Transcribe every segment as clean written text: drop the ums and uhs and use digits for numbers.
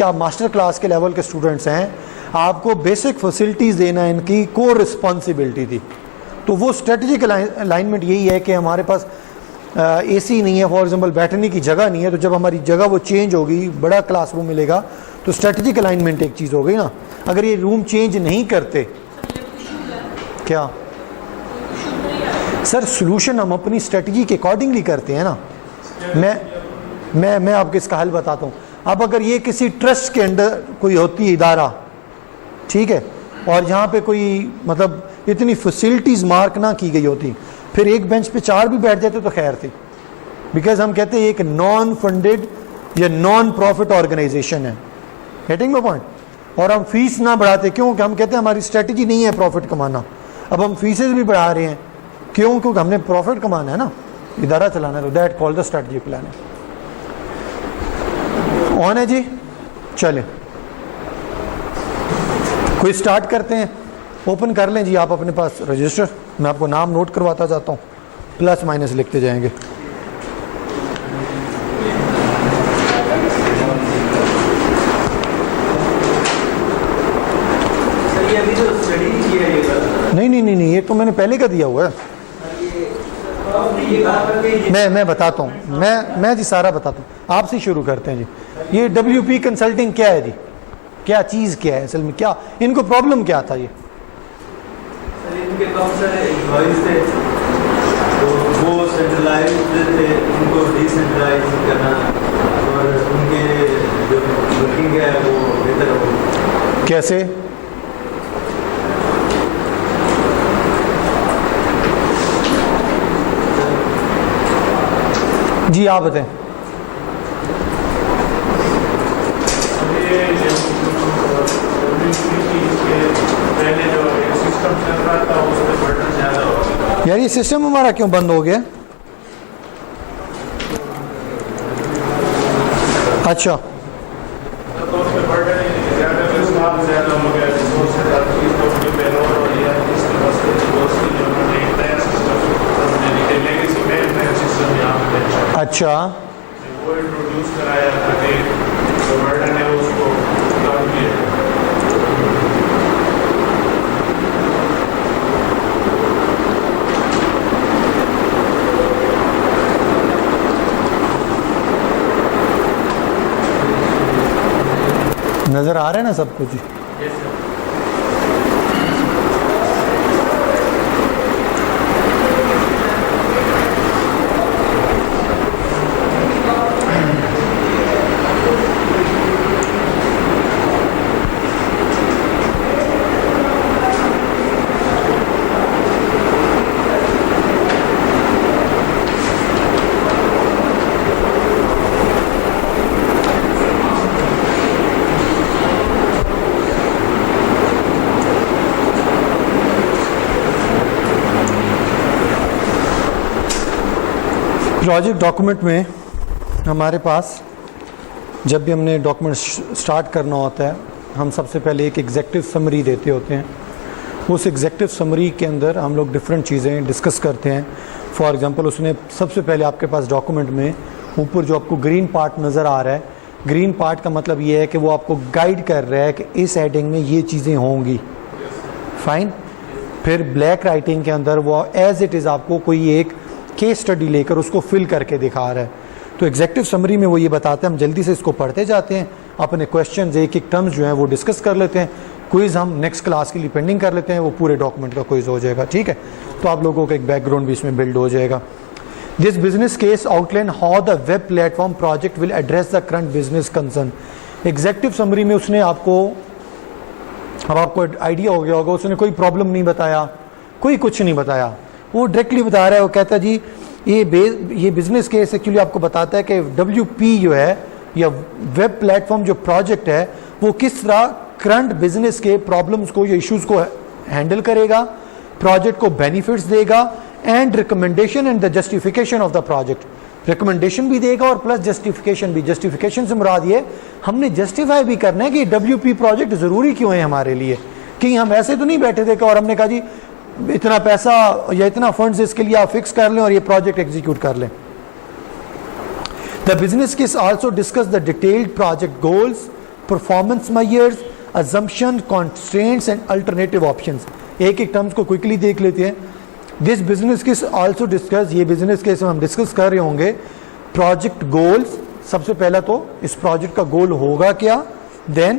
कि आप master class के लेवल के स्टूडेंट्स हैं, आपको बेसिक फैसिलिटीज़ देना इनकी कोर रिस्पॉन्सिबिलिटी थी। तो वो स्ट्रेटजिक अलाइनमेंट यही है कि हमारे पास एसी नहीं है, फॉर एग्जांपल बैठने की जगह नहीं है, तो जब हमारी जगह वो चेंज होगी, बड़ा क्लासरूम मिलेगा, तो स्ट्रेटजिक अलाइनमेंट एक चीज़ हो गई ना। अगर ये रूम चेंज नहीं करते, क्या सर सोल्यूशन हम अपनी स्ट्रेटजी के अकॉर्डिंगली करते हैं ना। मैं आपको इसका हल बताता हूँ। अब अगर ये किसी ट्रस्ट के अंडर कोई होती है इदारा, ठीक है, और यहाँ पे कोई मतलब इतनी फैसिलिटीज़ मार्क ना की गई होती, फिर एक बेंच पे 4 भी बैठ जाते तो खैर थी। बिकॉज हम कहते हैं एक नॉन फंडेड या नॉन प्रॉफिट ऑर्गेनाइजेशन है, गेटिंग माय पॉइंट। और हम फीस ना बढ़ाते, क्यों? कि हम कहते हैं हमारी स्ट्रेटजी नहीं है प्रॉफिट कमाना। अब हम फीसेज भी बढ़ा रहे हैं, क्यों? क्योंकि हमने प्रॉफिट कमाना है ना, इदारा चलाना है। तो that called the strategy plan है। ऑन है जी, चलें कोई स्टार्ट करते हैं। ओपन कर लें जी आप अपने पास रजिस्टर, मैं आपको नाम नोट करवाता जाता हूँ, प्लस माइनस लिखते जाएंगे। नहीं, ये तो मैंने पहले का दिया हुआ है। मैं बताता हूँ, मैं जी सारा बताता हूँ। आपसे शुरू करते हैं जी। ये WP कंसल्टिंग क्या है जी? क्या चीज़ क्या है असल में? क्या इनको प्रॉब्लम क्या था? ये इनके काफी सारे एम्प्लॉइज थे, तो वो सेंट्रलाइज्ड थे, उनको डिसेंट्रलाइज करना और उनके जो वर्किंग है वो बेहतर हो। कैसे? जी आप बताएं। यार ये सिस्टम हमारा क्यों बंद हो गया? अच्छा, अच्छा, वो इंट्रोड्यूस कराया ताकि गवर्नर ने उसको कम किया। नजर आ रहा है ना सब कुछ? प्रोजेक्ट डॉक्यूमेंट में हमारे पास जब भी हमने डॉक्यूमेंट स्टार्ट करना होता है, हम सबसे पहले एक एग्जेक्टिव समरी देते होते हैं। उस एग्जेक्टिव समरी के अंदर हम लोग डिफरेंट चीज़ें डिस्कस करते हैं। फॉर एग्जांपल उसने सबसे पहले आपके पास डॉक्यूमेंट में ऊपर जो आपको ग्रीन पार्ट नज़र आ रहा है, ग्रीन पार्ट का मतलब ये है कि वो आपको गाइड कर रहा है कि इस हेडिंग में ये चीज़ें होंगी, फाइन। फिर ब्लैक राइटिंग के अंदर वो एज इट इज़ आपको कोई एक केस स्टडी लेकर उसको फिल करके दिखा रहा है। तो एग्जेक्टिव समरी में वो ये बताते हैं, हम जल्दी से इसको पढ़ते जाते हैं, अपने क्वेश्चंस एक एक टर्म्स जो हैं वो डिस्कस कर लेते हैं, क्विज़ हम नेक्स्ट क्लास के लिए पेंडिंग कर लेते हैं, वो पूरे डॉक्यूमेंट का क्विज़ हो जाएगा, ठीक है। तो आप लोगों का एक बैकग्राउंड भी इसमें बिल्ड हो जाएगा। This business case outline how the web platform project will address the current business concern. Executive summary में उसने आपको, अब आपको आइडिया हो गया होगा, उसने कोई प्रॉब्लम नहीं बताया, कोई कुछ नहीं बताया, वो डायरेक्टली बता रहा है। वो कहता है जी ये बिजनेस केस एक्चुअली आपको बताता है कि WP जो है या वेब प्लेटफॉर्म जो प्रोजेक्ट है वो किस तरह करंट बिजनेस के प्रॉब्लम्स को या इश्यूज को हैंडल करेगा, प्रोजेक्ट को बेनिफिट्स देगा, and recommendation and the justification of the project. Recommendation भी देगा और प्लस जस्टिफिकेशन भी। जस्टिफिकेशन से मुराद ये हमने जस्टिफाई भी करना है कि WP प्रोजेक्ट जरूरी क्यों है हमारे लिए। कि हम ऐसे तो नहीं बैठे थे और हमने कहा जी इतना पैसा या इतना फंड्स इसके लिए आप फिक्स कर लें और ये प्रोजेक्ट एग्जीक्यूट कर लें। The business case also discuss the detailed project goals, performance measures, assumption, constraints and alternative options. एक एक टर्म्स को क्विकली देख लेते हैं. This business case also discuss, ये बिजनेस केस में हम डिस्कस कर रहे होंगे प्रोजेक्ट गोल्स. सबसे पहला तो इस प्रोजेक्ट का गोल होगा क्या, then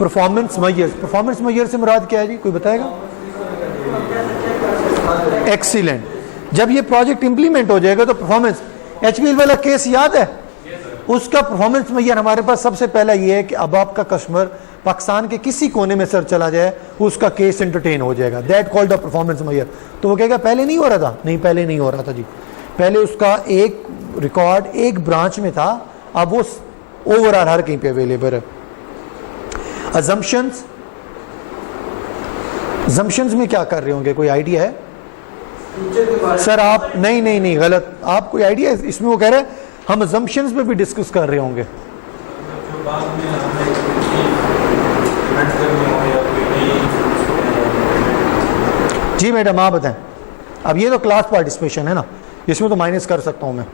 performance measures. Performance measure से मुराद क्या है जी, कोई बताएगा? एक्सीलेंट. जब ये प्रोजेक्ट इंप्लीमेंट हो जाएगा तो परफॉर्मेंस, एचपीएल वाला केस याद है, उसका परफॉर्मेंस मेजर हमारे पास सबसे पहला ये है कि अब आपका कस्टमर पाकिस्तान के किसी कोने में सर चला जाए, उसका केस एंटरटेन हो जाएगा. That called the performance measure. तो वो कहेगा पहले नहीं हो रहा था. नहीं, पहले नहीं हो रहा था जी. पहले उसका एक रिकॉर्ड एक ब्रांच में था, अब वो ओवरऑल हर कहीं पे अवेलेबल है. अजम्पशंस, अजम्पशंस में क्या कर रहे होंगे, कोई आइडिया है सर? आप नहीं गलत. आप कोई आइडिया है इसमें? वो कह रहे हैं हम अजम्पशंस पे भी डिस्कस कर रहे होंगे. जी मैडम आप बताएं. अब ये तो क्लास पार्टिसिपेशन है ना, इसमें तो माइनस कर सकता हूं मैं,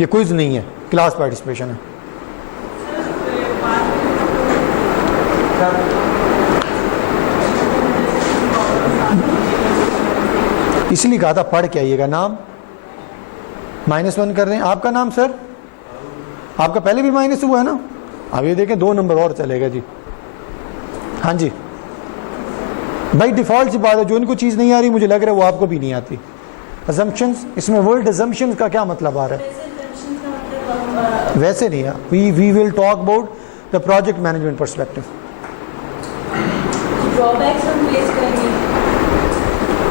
ये क्विज नहीं है, क्लास पार्टिसिपेशन है. इसलिए कहा था पढ़ के आइएगा. नाम -1 कर रहे हैं. आपका नाम सर? आपका पहले भी माइनस हुआ है ना. अब ये देखें 2 नंबर और चलेगा जी. हाँ जी भाई, डिफॉल्ट सी बात है, जो इनको चीज़ नहीं आ रही मुझे लग रहा है वो आपको भी नहीं आती. अजम्पशंस, इसमें वर्ड अजम्पशंस का क्या मतलब आ रहा है? वैसे नहीं है. We will talk about the project management perspective. Drawbacks हम फेस करेंगे.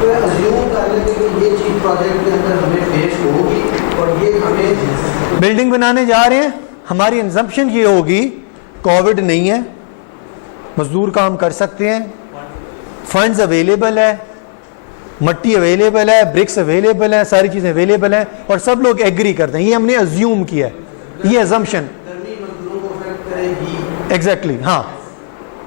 तो अज्यूम कर लेते हैं कि ये चीज प्रोजेक्ट के अंदर हमें फेस होगी और ये हमें बिल्डिंग बनाने जा रहे हैं, हमारी अजम्पशन ये होगी कोविड नहीं है, मजदूर काम कर सकते हैं, फंड्स अवेलेबल है, मट्टी अवेलेबल है, ब्रिक्स अवेलेबल है, सारी चीजें अवेलेबल हैं और सब लोग एग्री करते हैं. ये हमने अज्यूम किया है, ये अजम्पशन. एग्जैक्टली हाँ.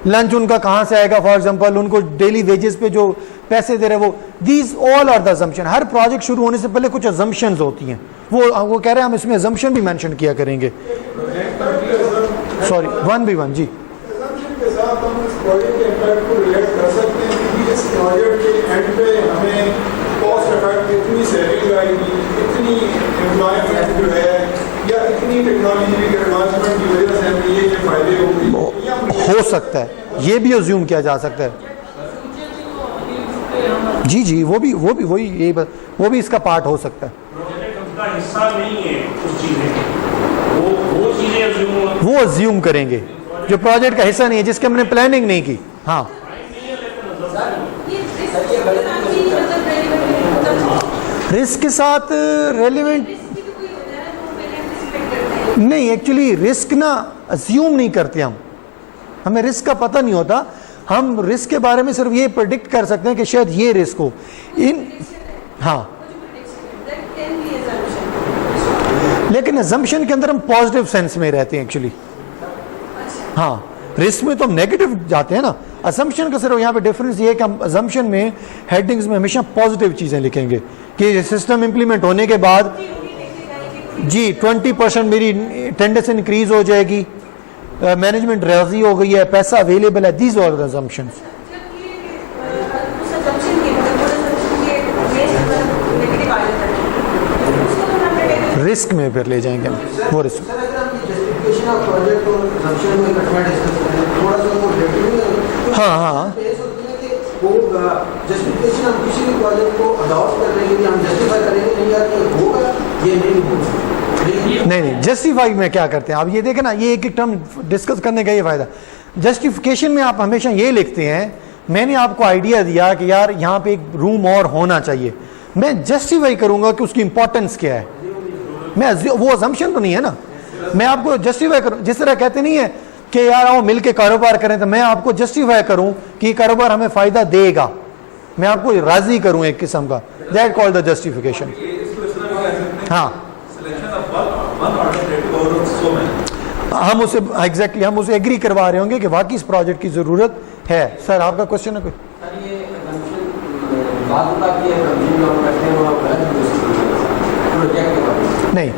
लंच उनका कहां से आएगा, फॉर एग्जांपल उनको डेली वेजेस पे जो पैसे दे रहे हैं वो, these all are the assumption. हर प्रोजेक्ट शुरू होने से पहले कुछ अजम्पशंस होती हैं, वो कह रहे हैं हम इसमें अजम्पशन भी मेंशन किया करेंगे. सॉरी 1v1 जी. के साथ हम इस प्रोजेक्ट के इम्पैक्ट को रिलेट कर सकते हैं कि इस प्रोजेक्ट के एंड पे हमें कॉस्ट इफेक्ट इतनी सेविंग आएगी, इतनी एम्प्लॉयमेंट जो है या इतनी टेक्नोलॉजी के एडवांसमेंट की वजह से हमें ये फायदे होंगे. हो सकता है, ये भी अज्यूम किया जा सकता है. जी जी वो भी वही यही वो भी इसका पार्ट हो सकता है. का हिस्सा नहीं है उस चीजें, वो चीजें अज्यूम, वो अज्यूम करेंगे जो प्रोजेक्ट का हिस्सा नहीं है, जिसके हमने प्लानिंग नहीं की. हाँ रिस्क के साथ रेलिवेंट नहीं. एक्चुअली रिस्क ना अज्यूम नहीं करते हम, हमें रिस्क का पता नहीं होता. हम रिस्क के बारे में सिर्फ ये प्रेडिक्ट कर सकते हैं कि शायद ये रिस्क हो. हाँ लेकिन अजम्पशन के अंदर हम पॉजिटिव सेंस में रहते हैं एक्चुअली. हाँ रिस्क में तो हम नेगेटिव जाते हैं ना. अजम्पशन का सिर्फ यहाँ पे डिफरेंस ये है कि हम अजम्पशन में हेडिंग्स में हमेशा पॉजिटिव चीजें लिखेंगे कि सिस्टम इंप्लीमेंट होने के बाद जी 20% मेरी अटेंडेंस इंक्रीज हो जाएगी, मैनेजमेंट राजी हो गई है, पैसा अवेलेबल है. These are the assumptions. Risk में फिर ले जाएंगे हम वो रिस्क. सर अगर हम जस्टिफिकेशन ऑफ प्रोजेक्ट और अजम्पशन को इकट्ठा डिस्कस करें थोड़ा सा वो डेफिनेट. हाँ फेस होती है कि वो जस्टिफिकेशन हम किसी भी प्रोजेक्ट को अडॉप्ट करने के लिए हम जस्टिफाई करेंगे नहीं यार ये होगा ये नहीं होगा. नहीं जस्टिफाई में क्या करते हैं आप ये देखें ना, ये एक टर्म डिस्कस करने का ये फायदा. जस्टिफिकेशन में आप हमेशा ये लिखते हैं, मैंने आपको आइडिया दिया कि यार यहाँ पे एक रूम और होना चाहिए, मैं जस्टिफाई करूंगा कि उसकी इंपॉर्टेंस क्या है. मैं वो अजम्पशन तो नहीं है ना, मैं आपको जस्टिफाई करूं. जिस तरह कहते नहीं है कि यार आओ मिलके कारोबार करें, तो मैं आपको जस्टिफाई करूं कि कारोबार हमें फायदा देगा, मैं आपको राजी करूं एक किस्म का. That called the justification. हाँ हम उसे एग्जैक्टली हम उसे एग्री करवा रहे होंगे कि वाकई इस प्रोजेक्ट की जरूरत है. सर आपका क्वेश्चन है कोई? नहीं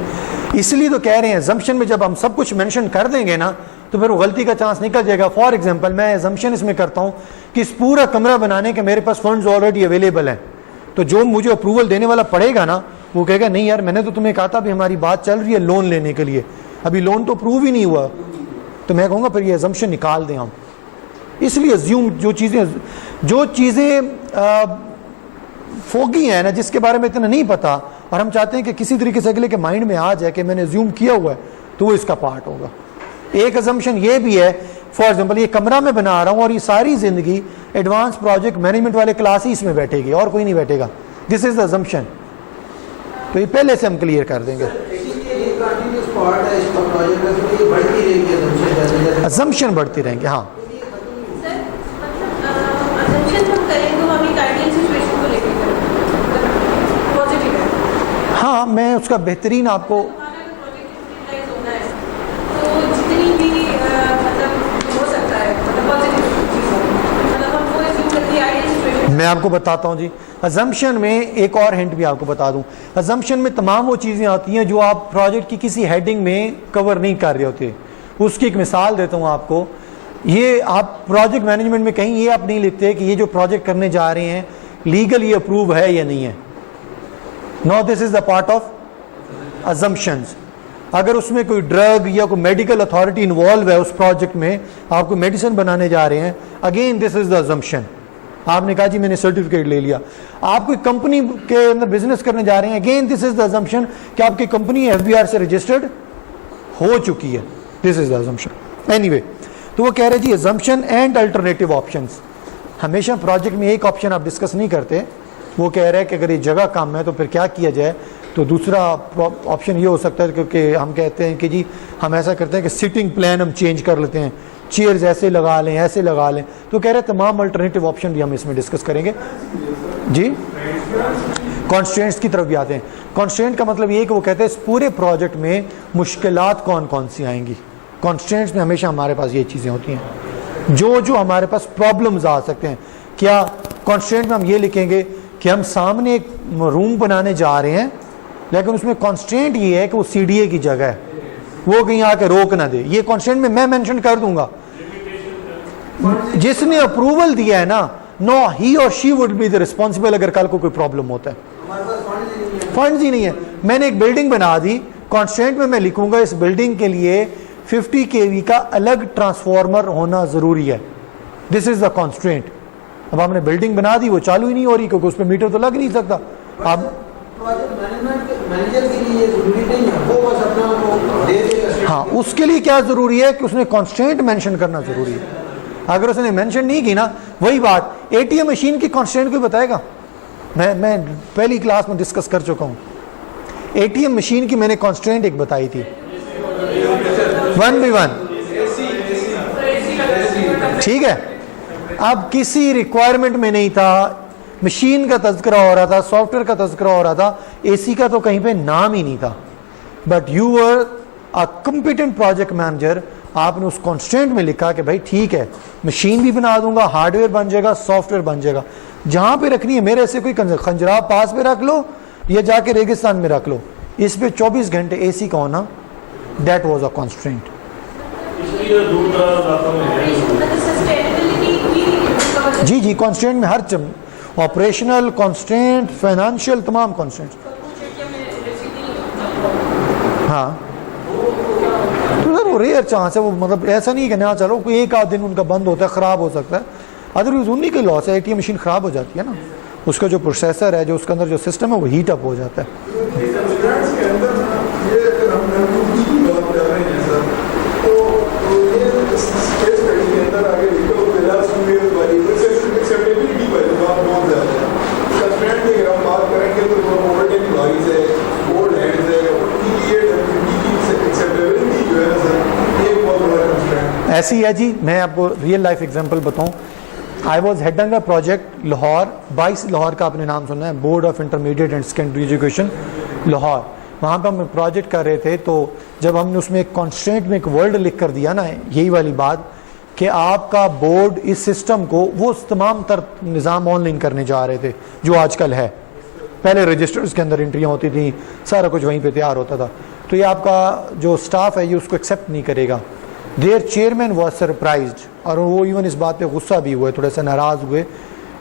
इसलिए तो कह रहे हैं अजम्पशन में जब हम सब कुछ मेंशन कर देंगे ना तो फिर वो गलती का चांस निकल जाएगा। फॉर एग्जांपल मैं एजम्पशन इसमें करता हूँ कि इस पूरा कमरा बनाने के मेरे पास फंड्स ऑलरेडी अवेलेबल हैं, तो जो मुझे अप्रूवल देने वाला पड़ेगा ना, वो कहेगा नहीं यार मैंने तो तुम्हें कहा था अभी हमारी बात चल रही है लोन लेने के लिए, अभी लोन तो अप्रूव ही नहीं हुआ, तो मैं कहूँगा फिर ये एजम्पशन निकाल दें हम। इसलिए अज्यूम जो चीज़ें फोगी हैं ना, जिसके बारे में इतना नहीं पता, और हम चाहते हैं कि किसी तरीके से अगले के माइंड में आ जाए कि मैंने अज्यूम किया हुआ है, तो वो इसका पार्ट होगा। एक अजम्पशन ये भी है, फॉर एग्जांपल ये कमरा मैं बना रहा हूँ और ये सारी जिंदगी एडवांस प्रोजेक्ट मैनेजमेंट वाले क्लास ही इसमें बैठेगी और कोई नहीं बैठेगा, दिस इज द अजम्पशन। तो ये पहले से हम क्लियर कर देंगे। अजम्पशन बढ़ती रहेंगे, हाँ। हाँ, मैं उसका बेहतरीन आपको मैं आपको बताता हूँ जी। अजम्पशन में एक और हिंट भी आपको बता दूँ, अजम्पशन में तमाम वो चीज़ें आती हैं जो आप प्रोजेक्ट की किसी हेडिंग में कवर नहीं कर रहे होते। उसकी एक मिसाल देता हूँ आपको। ये आप प्रोजेक्ट मैनेजमेंट में कहीं ये आप नहीं लिखते कि ये जो प्रोजेक्ट करने जा रहे हैं लीगली अप्रूव है या नहीं है। No, this is the part of assumptions. अगर उसमें कोई ड्रग या कोई मेडिकल अथॉरिटी इन्वॉल्व है उस प्रोजेक्ट में, आप कोई मेडिसिन बनाने जा रहे हैं, again this is the assumption. आपने कहा जी मैंने सर्टिफिकेट ले लिया, आप कोई कंपनी के अंदर बिजनेस करने जा रहे हैं, again this is the assumption कि आपकी कंपनी एफबीआर से रजिस्टर्ड हो चुकी है, this is the assumption. Anyway, तो वो कह रहे जी अजम्पशन एंड अल्टरनेटिव ऑप्शंस। हमेशा प्रोजेक्ट में एक ऑप्शन आप डिस्कस नहीं करते। वो कह रहे हैं कि अगर ये जगह कम है तो फिर क्या किया जाए, तो दूसरा ऑप्शन ये हो सकता है क्योंकि हम कहते हैं कि जी हम ऐसा करते हैं कि सिटिंग प्लान हम चेंज कर लेते हैं, चेयर्स ऐसे लगा लें, ऐसे लगा लें। तो कह रहे हैं तमाम अल्टरनेटिव ऑप्शन भी हम इसमें डिस्कस करेंगे जी। कॉन्स्ट्रेंट्स की तरफ भी आते हैं। कॉन्स्ट्रेंट का मतलब ये कि वो कहते हैं इस पूरे प्रोजेक्ट में मुश्किलात कौन कौन सी आएंगी। कॉन्स्ट्रेंट्स में हमेशा हमारे पास ये चीज़ें होती हैं जो हमारे पास प्रॉब्लम्स आ सकते हैं। क्या कॉन्स्ट्रेंट में हम ये लिखेंगे कि हम सामने एक रूम बनाने जा रहे हैं, लेकिन उसमें कॉन्स्ट्रेंट ये है कि वो सीडीए की जगह है, वो कहीं आके रोक ना दे। ये कॉन्स्ट्रेंट में मैं मेंशन कर दूंगा। जिसने अप्रूवल दिया है ना, नो, ही और she would be the responsible अगर कल को कोई प्रॉब्लम होता है। फंड्स ही नहीं है। मैंने एक बिल्डिंग बना दी, कॉन्स्ट्रेंट में मैं लिखूंगा इस बिल्डिंग के लिए 50 kV का अलग ट्रांसफार्मर होना जरूरी है, दिस इज द कॉन्स्ट्रेंट। अब आपने बिल्डिंग बना दी, वो चालू ही नहीं हो रही क्योंकि उस पर मीटर तो लग नहीं सकता। आप मैनेजर के लिए जरूरी नहीं है, वो बस अपना वो दे देगा। हाँ, उसके लिए क्या जरूरी है कि उसने कॉन्स्ट्रेंट मेंशन करना जरूरी है। अगर उसने मेंशन नहीं की ना, वही बात एटीएम मशीन की कॉन्स्ट्रेंट कोई बताएगा? मैं पहली क्लास में डिस्कस कर चुका हूँ। एटीएम मशीन की मैंने कॉन्स्ट्रेंट एक बताई थी 1v1, ठीक है। अब किसी रिक्वायरमेंट में नहीं था, मशीन का तज़किरा हो रहा था, सॉफ्टवेयर का तज़किरा हो रहा था, एसी का तो कहीं पे नाम ही नहीं था। But you were a competent project manager, आपने उस कॉन्स्टेंट में लिखा कि भाई ठीक है, मशीन भी बना दूंगा, हार्डवेयर बन जाएगा, सॉफ्टवेयर बन जाएगा, जहां पे रखनी है मेरे से कोई खंजराव पास में रख लो या जाके रेगिस्तान में रख लो, इस पे 24 घंटे एसी का होना, दैट वाज अ कॉन्स्टेंट। जी जी, कॉन्स्टेंट में हर ऑपरेशनल कॉन्स्टेंट, फाइनेंशियल, तमाम कॉन्स्टेंट। हाँ, तो सर वो रेयर चांस है, वो मतलब ऐसा नहीं कि ना चलो कोई एक आध दिन उनका बंद होता है, ख़राब हो सकता है, अदरवाइज उन्हीं के लॉस है। एटीएम मशीन ख़राब हो जाती है ना, उसका जो प्रोसेसर है, जो उसके अंदर जो सिस्टम है, वो हीट अप हो जाता है। ऐसी है जी, मैं आपको रियल लाइफ एग्जांपल बताऊं। I was heading a project Lahore, 22 Lahore का आपने नाम सुना है, board of intermediate and secondary education Lahore. वहाँ पर हम प्रोजेक्ट कर रहे थे, तो जब हमने उसमें एक कॉन्स्टेंट में एक वर्ड लिख कर दिया ना, यही वाली बात कि आपका बोर्ड इस सिस्टम को, वो तमाम तर निज़ाम ऑनलाइन करने जा रहे थे जो आजकल है। पहले रजिस्टर्स के अंदर एंट्रियाँ होती थी, सारा कुछ वहीं पर तैयार होता था। तो ये आपका जो स्टाफ है ये उसको एक्सेप्ट नहीं करेगा। देयर चेयरमैन वॉज सरप्राइज्ड, और वो इवन इस बात पे गुस्सा भी हुए, थोड़े से नाराज़ हुए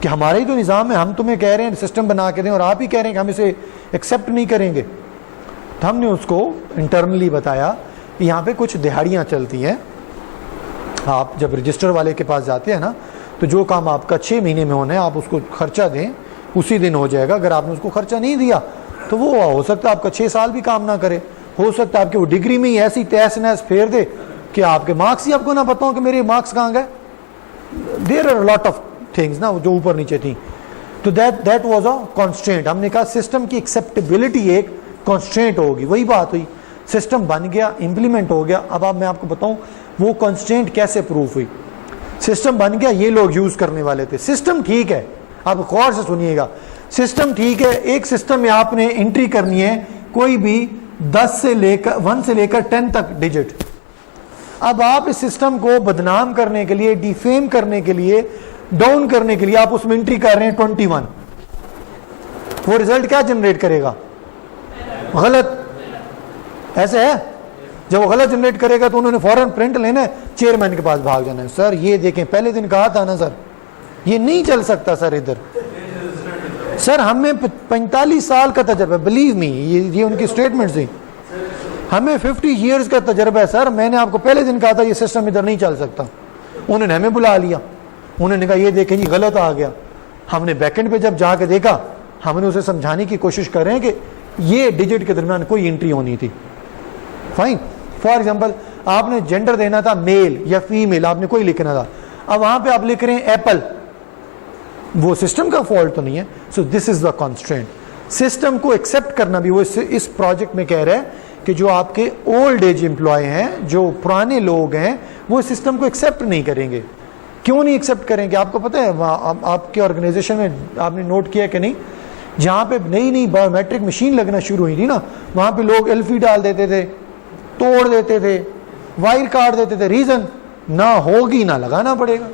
कि हमारा ही तो निज़ाम है, हम तुम्हें कह रहे हैं सिस्टम बना के दें और आप ही कह रहे हैं कि हम इसे एक्सेप्ट नहीं करेंगे। तो हमने उसको इंटरनली बताया कि यहाँ पे कुछ दिहाड़ियाँ चलती हैं, आप जब रजिस्टर वाले के पास जाते हैं ना, तो जो काम आपका 6 महीने में होना है आप उसको खर्चा दें, उसी दिन हो जाएगा। अगर आपने उसको खर्चा नहीं दिया तो वो हो सकता है आपका 6 साल भी काम ना करे, हो सकता है आपकी वो डिग्री में ही ऐसी तहस नहस फेर दे कि आपके मार्क्स ही आपको ना पता हो कि मेरे मार्क्स कहाँ गए। There are lot of things ना जो ऊपर नीचे थी। तो दैट वाज अ कॉन्स्ट्रेंट। हमने कहा सिस्टम की एक्सेप्टेबिलिटी एक कॉन्स्ट्रेंट होगी। वही बात हुई, सिस्टम बन गया, इंप्लीमेंट हो गया। अब मैं आपको बताऊं वो कॉन्स्ट्रेंट कैसे प्रूफ हुई। सिस्टम बन गया, ये लोग यूज करने वाले थे, सिस्टम ठीक है, आप गौर से सुनिएगा, सिस्टम ठीक है। एक सिस्टम में आपने एंट्री करनी है कोई भी 1 से लेकर 10 तक डिजिट। अब आप इस सिस्टम को बदनाम करने के लिए, डिफेम करने के लिए, डाउन करने के लिए आप उसमें एंट्री कर रहे हैं 21। वो रिजल्ट क्या जनरेट करेगा? गलत। ऐसे है, जब वो गलत जनरेट करेगा तो उन्होंने फौरन प्रिंट लेना है, चेयरमैन के पास भाग जाना है, सर ये देखें पहले दिन कहा था ना सर, ये नहीं चल सकता सर इधर। सर हमें 45 साल का तजर्बा, बिलीव मी, ये उनकी स्टेटमेंट थी, हमें 50 ईयर्स का तजर्बा है सर। मैंने आपको पहले दिन कहा था ये सिस्टम इधर नहीं चल सकता। उन्होंने हमें बुला लिया, उन्होंने कहा ये देखें जी गलत आ गया। हमने बैकएंड पे जब जाके देखा, हमने उसे समझाने की कोशिश कर रहे हैं कि ये डिजिट के दरमियान कोई एंट्री होनी थी। फाइन, फॉर एग्जाम्पल आपने जेंडर देना था मेल या फीमेल, आपने कोई लिखना था, अब वहां पे आप लिख रहे हैं एप्पल, वो सिस्टम का फॉल्ट तो नहीं है। So this is the constraint. System को एक्सेप्ट करना भी, वो इस प्रोजेक्ट में कह रहे हैं कि जो आपके ओल्ड एज एम्प्लॉय हैं, जो पुराने लोग हैं, वो सिस्टम को एक्सेप्ट नहीं करेंगे। क्यों नहीं एक्सेप्ट करेंगे? आपको पता है आपके ऑर्गेनाइजेशन में आपने नोट किया कि नहीं, जहां पे नई नई बायोमेट्रिक मशीन लगना शुरू हुई थी ना, वहां पे लोग एल्फी डाल देते थे, तोड़ देते थे, वायर काट देते थे। रीजन ना होगी ना लगाना पड़ेगा।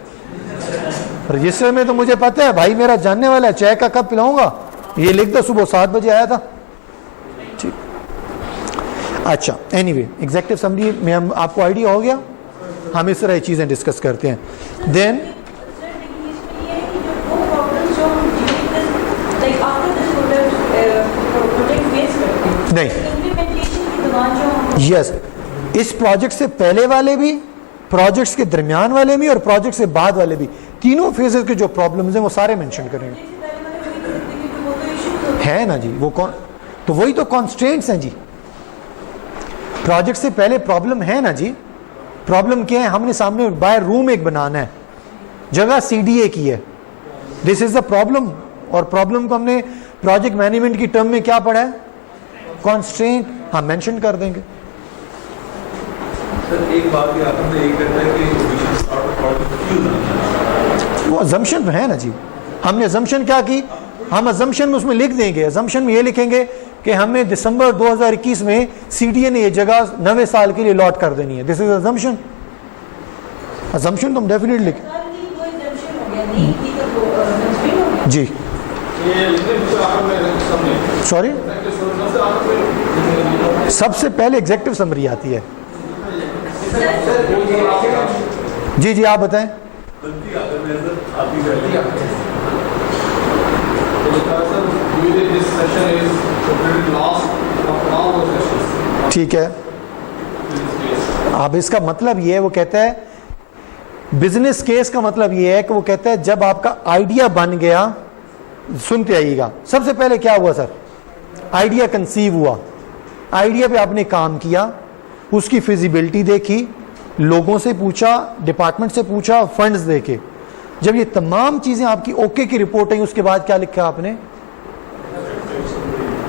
रजिस्टर में तो मुझे पता है भाई मेरा जानने वाला है, चाय का कप पिलाऊंगा, ये लिख दो, सुबह 7 बजे आया था। ठीक, अच्छा, एनीवे एग्जेक्टिव समरी में हम आपको आइडिया हो गया, हम इस तरह चीजें डिस्कस करते हैं। देन नहीं, यस, इस प्रोजेक्ट से पहले वाले भी, प्रोजेक्ट्स के दरमियान वाले भी और प्रोजेक्ट से बाद वाले भी, तीनों फेजेस के जो प्रॉब्लम्स हैं वो सारे मेंशन करेंगे। है ना जी, वो कौन, तो वही तो कॉन्स्ट्रेंट्स हैं जी। प्रोजेक्ट से पहले प्रॉब्लम है ना जी। प्रॉब्लम क्या है? हमने सामने बाहर रूम एक बनाना है, जगह CDA की है, दिस इज द प्रॉब्लम। और प्रॉब्लम को हमने प्रोजेक्ट मैनेजमेंट की टर्म में क्या पढ़ा है? कॉन्स्ट्रेंट। हम मेंशन कर देंगे। सर एक बात ये आपने ये करता है कि we should start a project क्यों? वो अजम्पशन है ना जी। हमने अजम्पशन क्या की? हम अजम्पशन में उसमें लिख देंगे, अजम्पशन में ये लिखेंगे कि हमें दिसंबर 2021 में CDA ने ये जगह 90 साल के लिए लॉट कर देनी है। This is assumption. अजम्पशन तो हम डेफिनेटली लिखें जी। सॉरी, सबसे पहले एग्जेक्टिव समरी आती है। जी जी आप बताएं। ठीक है, अब इसका मतलब ये है, वो कहता है बिजनेस केस का मतलब ये है कि वो कहता है जब आपका आइडिया बन गया, सुनते आइएगा, सबसे पहले क्या हुआ सर? आइडिया कंसीव हुआ, आइडिया पे आपने काम किया, उसकी फिजिबिलिटी देखी, लोगों से पूछा, डिपार्टमेंट से पूछा, फंड्स देखे। जब ये तमाम चीजें आपकी ओके की रिपोर्ट आई, उसके बाद क्या लिखा आपने?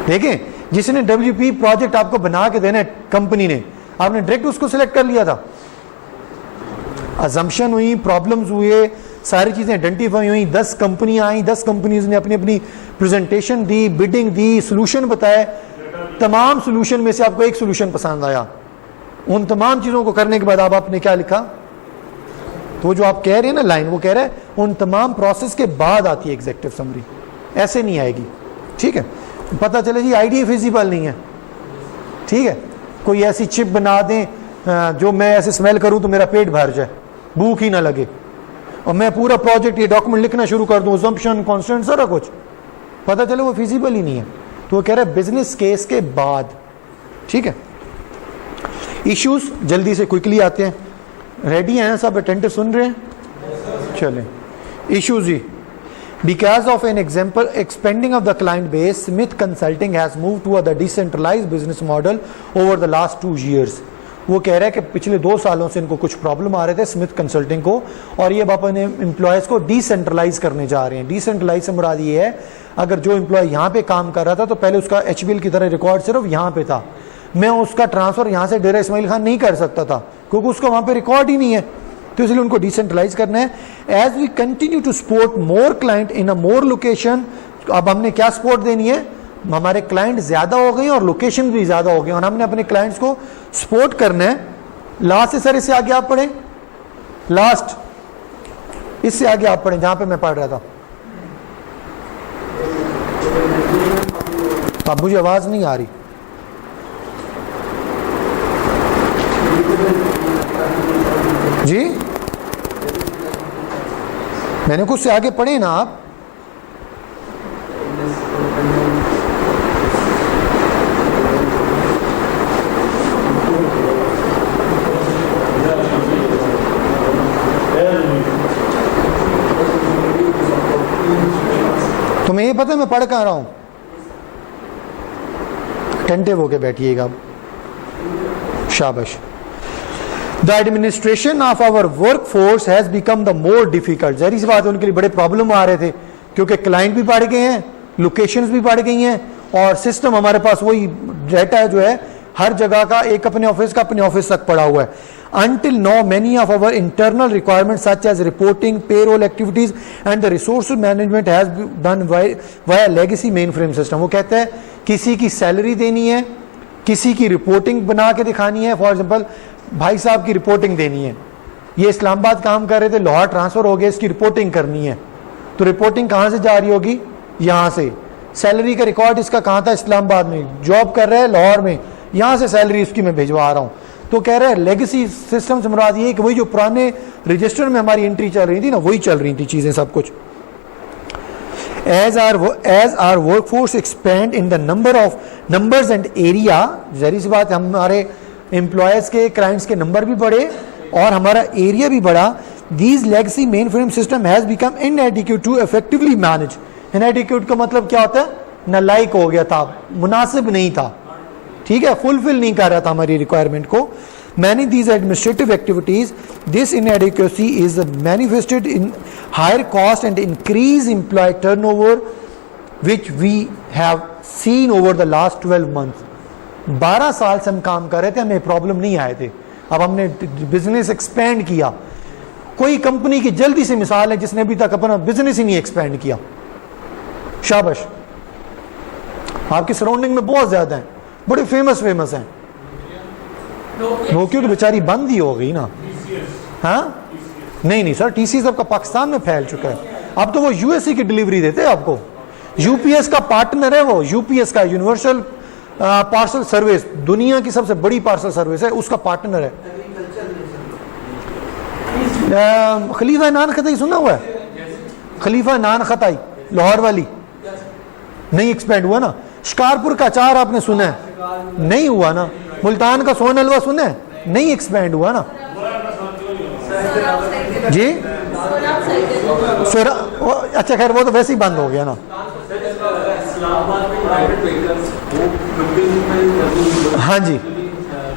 देखें, जिसने WP प्रोजेक्ट आपको बना के देना है कंपनी ने, आपने डायरेक्ट उसको सिलेक्ट कर लिया था। अजम्पशन हुई, प्रॉब्लम्स हुए, सारी चीजें आइडेंटिफाई हुई, 10 कंपनियां आई, 10 कंपनीज ने अपनी अपनी प्रेजेंटेशन दी, बिडिंग दी, सोल्यूशन बताए। तमाम सोल्यूशन में से आपको एक सोल्यूशन पसंद आया। उन तमाम चीजों को करने के बाद अब आपने क्या लिखा? तो जो आप कह रहे हैं ना लाइन, वो कह रहा है उन तमाम प्रोसेस के बाद आती है एग्जेक्टिव समरी, ऐसे नहीं आएगी। ठीक है, पता चले जी आइडिया फिजिबल नहीं है, ठीक है, कोई ऐसी चिप बना दें जो मैं ऐसे स्मेल करूं तो मेरा पेट भर जाए, भूख ही ना लगे, और मैं पूरा प्रोजेक्ट ये डॉक्यूमेंट लिखना शुरू कर दूं, अजम्पशन कॉन्स्टेंट सारा कुछ, पता चले वो फिजिबल ही नहीं है। तो वो कह रहा है बिजनेस केस के बाद, ठीक है। इश्यूज जल्दी से क्विकली आते हैं, रेडी हैं सब, अटेंटिव सुन रहे हैं, चलें। इश्यूज जी, because of an example expanding of the client base, Smith Consulting has moved to a decentralized business model over the last 2 years. वो कह रहा है कि पिछले 2 सालों से इनको कुछ प्रॉब्लम आ रहे थे स्मिथ कंसल्टिंग को, और ये अब अपने एम्प्लॉयज़ को डिसेंट्रलाइज करने जा रहे हैं। डिसेंट्रलाइज से मुराद ये है, अगर जो एम्प्लॉय यहाँ पे काम कर रहा था तो पहले उसका HBL की तरह रिकॉर्ड सिर्फ यहाँ पे था, मैं उसका ट्रांसफर यहाँ से डेरा इस्माइल खान नहीं कर सकता था क्योंकि उसका वहाँ पे रिकॉर्ड ही नहीं है, तो इसलिए उनको डिसेंट्रलाइज करना है। As we continue to support more client in a more location, अब हमने क्या सपोर्ट देनी है, हमारे क्लाइंट ज्यादा हो गए और लोकेशन भी ज्यादा हो गए, और हमने अपने क्लाइंट्स को सपोर्ट करना है। लास्ट से सर इससे आगे आप पढ़ें, लास्ट इससे आगे आप पढ़ें जहां पे मैं पढ़ रहा था। अब मुझे आवाज नहीं आ रही जी, मैंने कुछ से आगे पढ़े ना आप। तुम्हें ये पता है मैं पढ़ कहाँ रहा हूं, अटेंटिव होके बैठिएगा, शाबाश। The administration of our workforce has become the more difficult। जहरी सी बात है, उनके लिए बड़े प्रॉब्लम आ रहे थे क्योंकि क्लाइंट भी बढ़ गए हैं, लोकेशंस भी बढ़ गई हैं, और सिस्टम हमारे पास वही डाटा जो है हर जगह का, एक अपने ऑफिस का अपने ऑफिस तक पड़ा हुआ है। Until now, many of our internal requirements such as reporting, payroll activities and the resource management has been done via legacy mainframe system। वो कहते हैं किसी की सैलरी देनी है, किसी की रिपोर्टिंग बना के दिखानी है, फॉर एग्जाम्पल भाई साहब की रिपोर्टिंग देनी है, ये इस्लामाबाद काम कर रहे थे, लाहौर ट्रांसफर हो गया, इसकी रिपोर्टिंग करनी है, तो रिपोर्टिंग कहाँ से जा रही होगी, यहाँ से। सैलरी का रिकॉर्ड इसका कहाँ था, इस्लामाबाद में, जॉब कर रहा है लाहौर में, यहाँ से सैलरी इसकी मैं भिजवा रहा हूँ। तो कह रहे हैं लेगेसी सिस्टम से मुराद ये कि वही जो पुराने रजिस्टर में हमारी एंट्री चल रही थी ना, वही चल रही थी चीजें सब कुछ। As our workforce expand in the numbers and area, जहरी सी बात है हमारे एम्प्लॉयज के क्लाइंट्स के नंबर भी बढ़े और हमारा एरिया भी बढ़ा। These legacy mainframe system has become inadequate to effectively manage। inadequate का मतलब क्या होता है, नालायक हो गया था, मुनासिब नहीं था, ठीक है, फुलफिल नहीं कर रहा था हमारी रिक्वायरमेंट को। Many these administrative activities, this inadequacy is manifested in higher cost and increased employee turnover, which we have seen over the last 12 months। 12 साल से हम काम कर रहे थे, हमें प्रॉब्लम नहीं आए थे, अब हमने बिजनेस एक्सपेंड किया। कोई कंपनी की जल्दी से मिसाल है जिसने अभी तक अपना बिजनेस ही नहीं एक्सपेंड किया, शाबाश। आपकी सराउंडिंग में बहुत ज्यादा है, बड़े फेमस हैं। नोकियो तो बेचारी बंद ही हो गई ना, हाँ नहीं सर, TCS आपका पाकिस्तान में फैल चुका है, अब तो वो USA की डिलीवरी देते हैं आपको। UPS का पार्टनर है वो, UPS का यूनिवर्सल पार्सल सर्विस, दुनिया की सबसे बड़ी पार्सल सर्विस है, उसका पार्टनर है। खलीफा नान खताई सुना हुआ है, खलीफा नान खताई लाहौर वाली, नहीं एक्सपेंड हुआ ना। शिकारपुर का अचार आपने सुना है, नहीं हुआ ना। मुल्तान का सोन हलवा सुना है, नहीं एक्सपेंड हुआ ना जी। अच्छा खैर वो तो वैसे ही बंद हो गया ना। हाँ जी,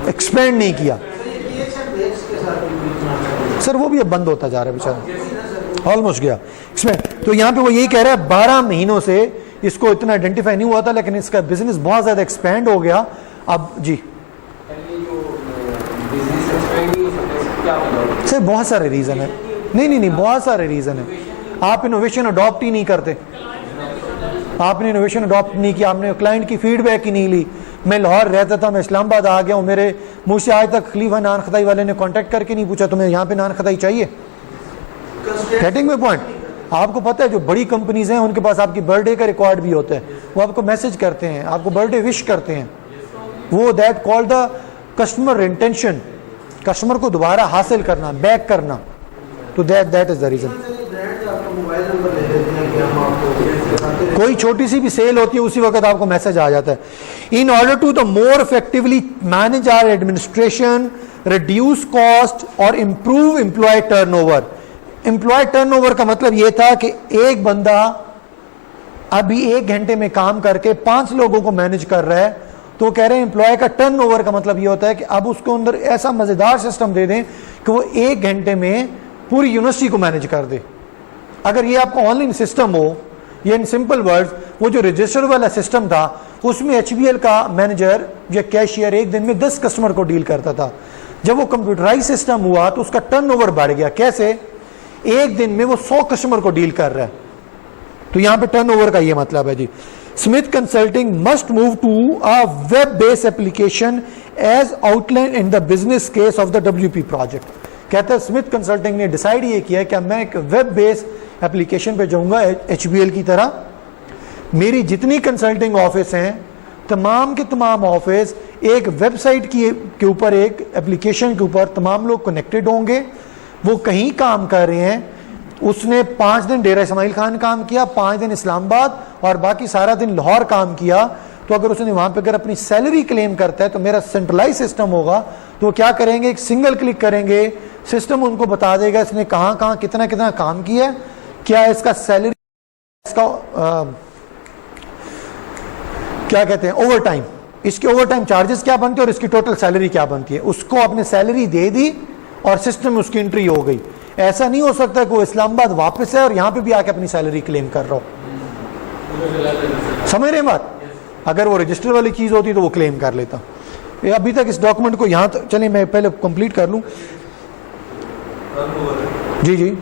एक्सपेंड नहीं किया सर, वो भी अब बंद होता जा रहा है बेचारा, ऑलमोस्ट गया एक्सपेंड। तो यहाँ पे वो यही कह रहा है 12 महीनों से इसको इतना आइडेंटिफाई नहीं हुआ था, लेकिन इसका बिजनेस बहुत ज्यादा एक्सपेंड हो गया अब जी। सर बहुत सारे रीजन है, नहीं बहुत सारे रीजन है। आप इनोवेशन अडॉप्ट ही नहीं करते, आपने इनोवेशन अडॉप्ट नहीं किया, आपने क्लाइंट की फीडबैक ही नहीं ली। मैं लाहौर रहता था, मैं इस्लामाबाद आ गया हूँ, मेरे मुझसे आज तक खलीफा नान खताई वाले ने कांटेक्ट करके नहीं पूछा तुम्हें यहाँ पे नान खताई चाहिए। Getting my point. आपको पता है जो बड़ी कंपनीज हैं उनके पास आपकी बर्थडे का रिकॉर्ड भी होता है, वो आपको मैसेज करते हैं, आपको बर्थडे विश करते हैं, वो that called the customer retention. Customer को दोबारा हासिल करना, बैक करना, तो that is the reason. Brand आपका मोबाइल नंबर ले लेते हैं कि हम आपको कोई छोटी सी भी सेल होती है उसी वक्त आपको मैसेज आ जाता है। In order to the more effectively manage our administration, reduce cost और improve employee turnover. Employee turnover का मतलब यह था कि एक बंदा अभी 1 घंटे में काम करके 5 लोगों को मैनेज कर रहा है, तो कह रहे हैं एम्प्लॉय का टर्नओवर का मतलब यह होता है कि अब उसको अंदर ऐसा मजेदार सिस्टम दे दें कि वो 1 घंटे में पूरी यूनिवर्सिटी को मैनेज कर दे। अगर ये आपका ऑनलाइन सिस्टम हो, ये इन सिंपल वर्ड्स, वो जो रजिस्टर वाला सिस्टम था उसमें HBL का मैनेजर या कैशियर 1 दिन में 10 कस्टमर को डील करता था। जब वो कंप्यूटराइज सिस्टम हुआ तो उसका टर्नओवर बढ़ गया। कैसे? 1 दिन में वो 100 कस्टमर को डील कर रहा है। तो यहां पे टर्नओवर का ये मतलब है जी। Smith consulting must move to a web based application as outline in the business case of the WP project. कहता है स्मिथ कंसल्टिंग ने डिसाइड ये किया है कि मैं एक वेब बेस्ड एप्लीकेशन पे जाऊंगा HBL की तरह। मेरी जितनी कंसल्टिंग ऑफिस हैं, तमाम के तमाम ऑफिस एक वेबसाइट के ऊपर, एक एप्लीकेशन के ऊपर तमाम लोग कनेक्टेड होंगे। वो कहीं काम कर रहे हैं, उसने 5 दिन डेरा इस्माइल खान काम किया, 5 दिन इस्लामाबाद और बाकी सारा दिन लाहौर काम किया, तो अगर उसने वहां पे अगर अपनी सैलरी क्लेम करता है तो मेरा सेंट्रलाइज सिस्टम होगा, तो क्या करेंगे, एक सिंगल क्लिक करेंगे, सिस्टम उनको बता देगा इसने कहां कहां कितना कितना काम किया, क्या इसका सैलरी, इसका क्या कहते हैं ओवर टाइम, इसके ओवर टाइम चार्जेस क्या बनते हैं और इसकी टोटल सैलरी क्या बनती है। उसको अपने सैलरी दे दी और सिस्टम में उसकी एंट्री हो गई। ऐसा नहीं हो सकता कि वो इस्लामाबाद वापस है और यहां पे भी आके अपनी सैलरी क्लेम कर रहा हो। समझ रहे हैं बात? अगर वो रजिस्टर वाली चीज होती तो वो क्लेम कर लेता। अभी तक इस डॉक्यूमेंट को यहां तक, चलिए मैं पहले कंप्लीट कर लूं। जी जी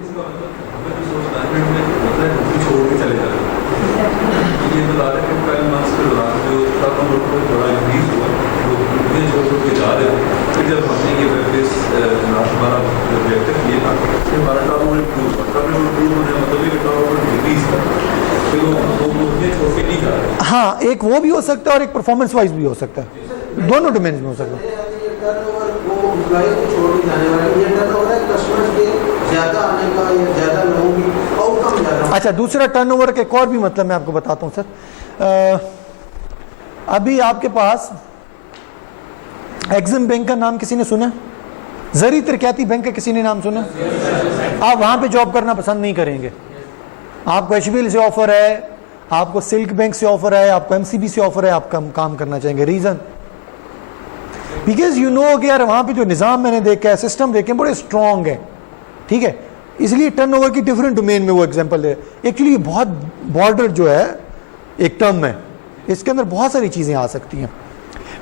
हाँ, एक वो भी हो सकता है और एक परफॉर्मेंस वाइज भी हो सकता है, दोनों डोमेन में हो सकता है। अच्छा, दूसरा टर्नओवर का एक और भी मतलब मैं आपको बताता हूं सर। अभी आपके पास एक्सिम बैंक का नाम किसी ने सुना? जरी तरक्याती बैंक का किसी ने नाम सुना? आप वहां पे जॉब करना पसंद नहीं करेंगे। आपको HBL से ऑफर है, आपको सिल्क बैंक से ऑफर है, आपको MCB से ऑफर है, आप काम करना चाहेंगे। रीजन बिकॉज यू नो कि यार वहां पे जो निजाम मैंने देखा है, सिस्टम देखे बड़े स्ट्रांग है, ठीक है, इसलिए टर्नओवर की डिफरेंट डोमेन में वो एग्जांपल है। एक्चुअली बहुत बॉर्डर जो है एक टर्म है, इसके अंदर बहुत सारी चीजें आ सकती हैं।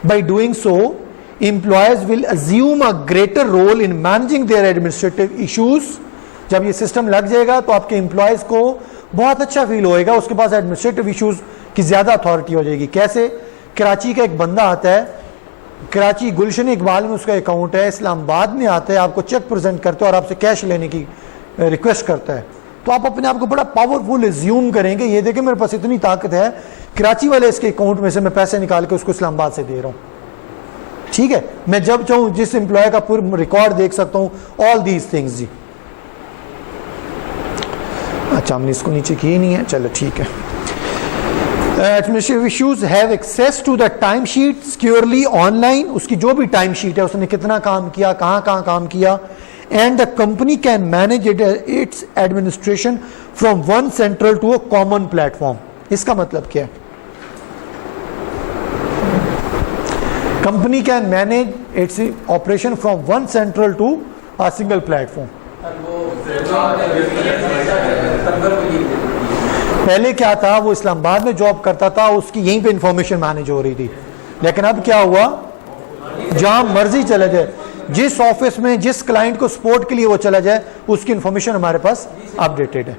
By doing so employees will assume a greater role in managing their administrative issues. जब ये सिस्टम लग जाएगा तो आपके एम्प्लॉयज को बहुत अच्छा फील होएगा, उसके पास एडमिनिस्ट्रेटिव इश्यूज की ज्यादा अथॉरिटी हो जाएगी। कैसे? कराची का एक बंदा आता है, कराची गुलशन इकबाल में उसका अकाउंट है, इस्लामाबाद में आता है, आपको चेक प्रेजेंट करता है और आपसे कैश लेने की रिक्वेस्ट करता है, तो आप अपने आप को बड़ा पावरफुल एज्यूम करेंगे, ये देखें मेरे पास इतनी ताकत है, कराची वाले इसके अकाउंट में से मैं पैसे निकाल के उसको इस्लामाबाद से दे रहा हूं, ठीक है, मैं जब चाहूं जिस एम्प्लॉय का पूरा रिकॉर्ड देख सकता हूं, ऑल दीज थिंग्स जी। अच्छा, हमने इसको नीचे किए नहीं है, चलो ठीक है। Administrative issues have access to the time sheet securely online, उसकी जो भी टाइम शीट है, उसने कितना काम किया, कहाँ कहाँ काम किया, and the company can manage its administration from one central to a common platform। इसका मतलब क्या है? Company can manage its operation from one central to a single platform। पहले क्या था, वो इस्लामाबाद में जॉब करता था, उसकी यहीं पे इंफॉर्मेशन मैनेज हो रही थी, लेकिन अब क्या हुआ, जहां मर्जी चला जाए, जिस ऑफिस में जिस क्लाइंट को सपोर्ट के लिए वो चला जाए, उसकी इंफॉर्मेशन हमारे पास अपडेटेड है।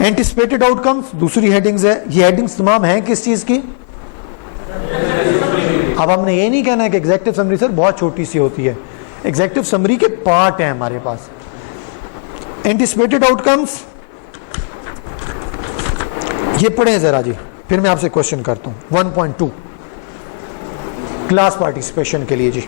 एंटिसिपेटेड आउटकम्स दूसरी हेडिंग्स है। ये हेडिंग्स तमाम हैं किस चीज की? अब हमने ये नहीं कहना है कि एग्जेक्टिव समरी सर बहुत छोटी सी होती है, एग्जेक्टिव समरी के पार्ट हैं हमारे पास। एंटिसिपेटेड आउटकम्स ये पढ़े जरा जी, फिर मैं आपसे क्वेश्चन करता हूं। 1.2 क्लास पार्टिसिपेशन के लिए जी।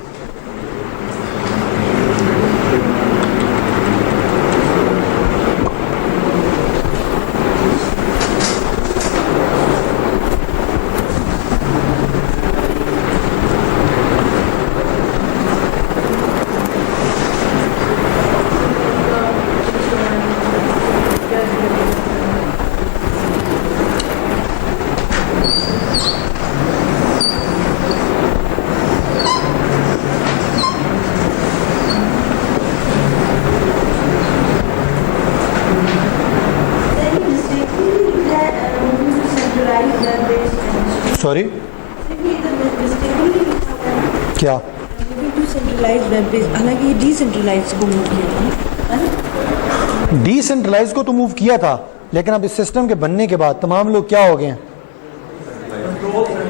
सॉरी क्या? हालांकि ये डिसेंट्रलाइज को मूव किया था है ना? डिसेंट्रलाइज को तो मूव किया था, लेकिन अब इस सिस्टम के बनने के बाद तमाम लोग क्या हो गए हैं,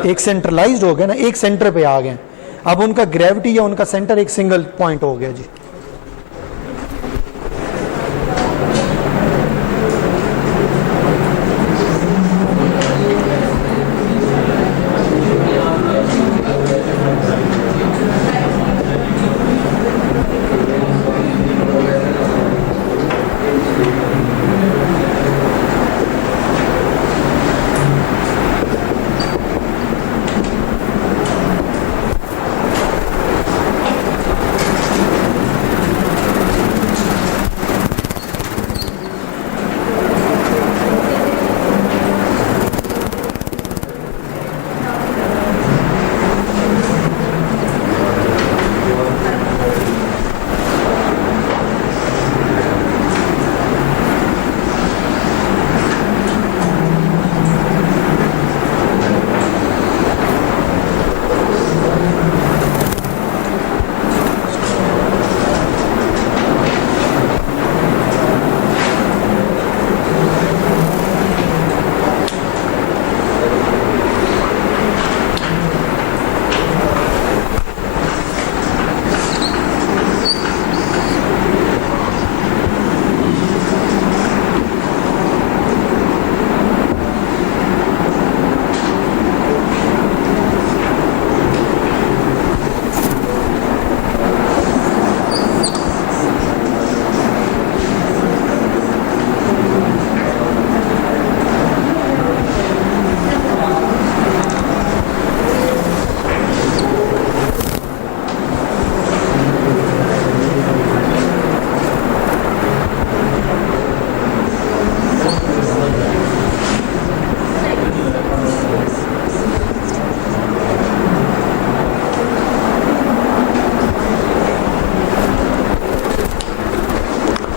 एक सेंट्रलाइज्ड हो गए ना, एक सेंटर पे आ गए। अब उनका ग्रेविटी या उनका सेंटर एक सिंगल पॉइंट हो गया जी।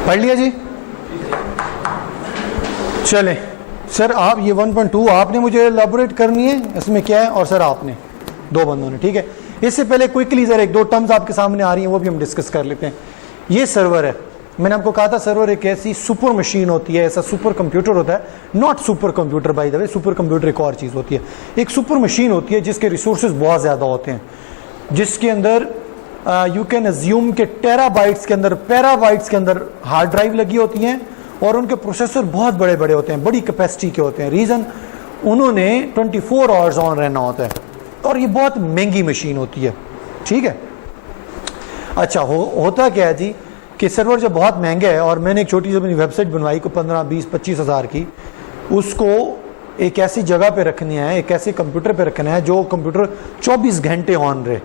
पढ़ लिया जी? चलें सर, आप ये 1.2 आपने मुझे एलाबोरेट करनी है, इसमें क्या है, और सर आपने, दो बंदों ने, ठीक है। इससे पहले क्विकली जरा एक दो टर्म्स आपके सामने आ रही हैं, वो भी हम डिस्कस कर लेते हैं। ये सर्वर है, मैंने आपको कहा था सर्वर एक ऐसी सुपर मशीन होती है, ऐसा सुपर कंप्यूटर होता है, not super computer by the way, super computer एक और चीज़ होती है। एक सुपर मशीन होती है जिसके रिसोर्सेज बहुत ज़्यादा होते हैं, जिसके अंदर यू कैन अज्यूम के टेराबाइट्स के अंदर, पैराबाइट्स के अंदर हार्ड ड्राइव लगी होती हैं, और उनके प्रोसेसर बहुत बड़े बड़े होते हैं, बड़ी कैपेसिटी के होते हैं। रीज़न, उन्होंने 24 आवर्स ऑन रहना होता है, और ये बहुत महंगी मशीन होती है, ठीक है। अच्छा, होता क्या है जी कि सर्वर जब बहुत महंगा है, और मैंने एक छोटी सी अपनी वेबसाइट बनवाई को 15, 20, 25 हज़ार की, उसको एक ऐसी जगह पे रखनी है, एक ऐसे कंप्यूटर पे रखना है जो कंप्यूटर 24 घंटे ऑन रहे,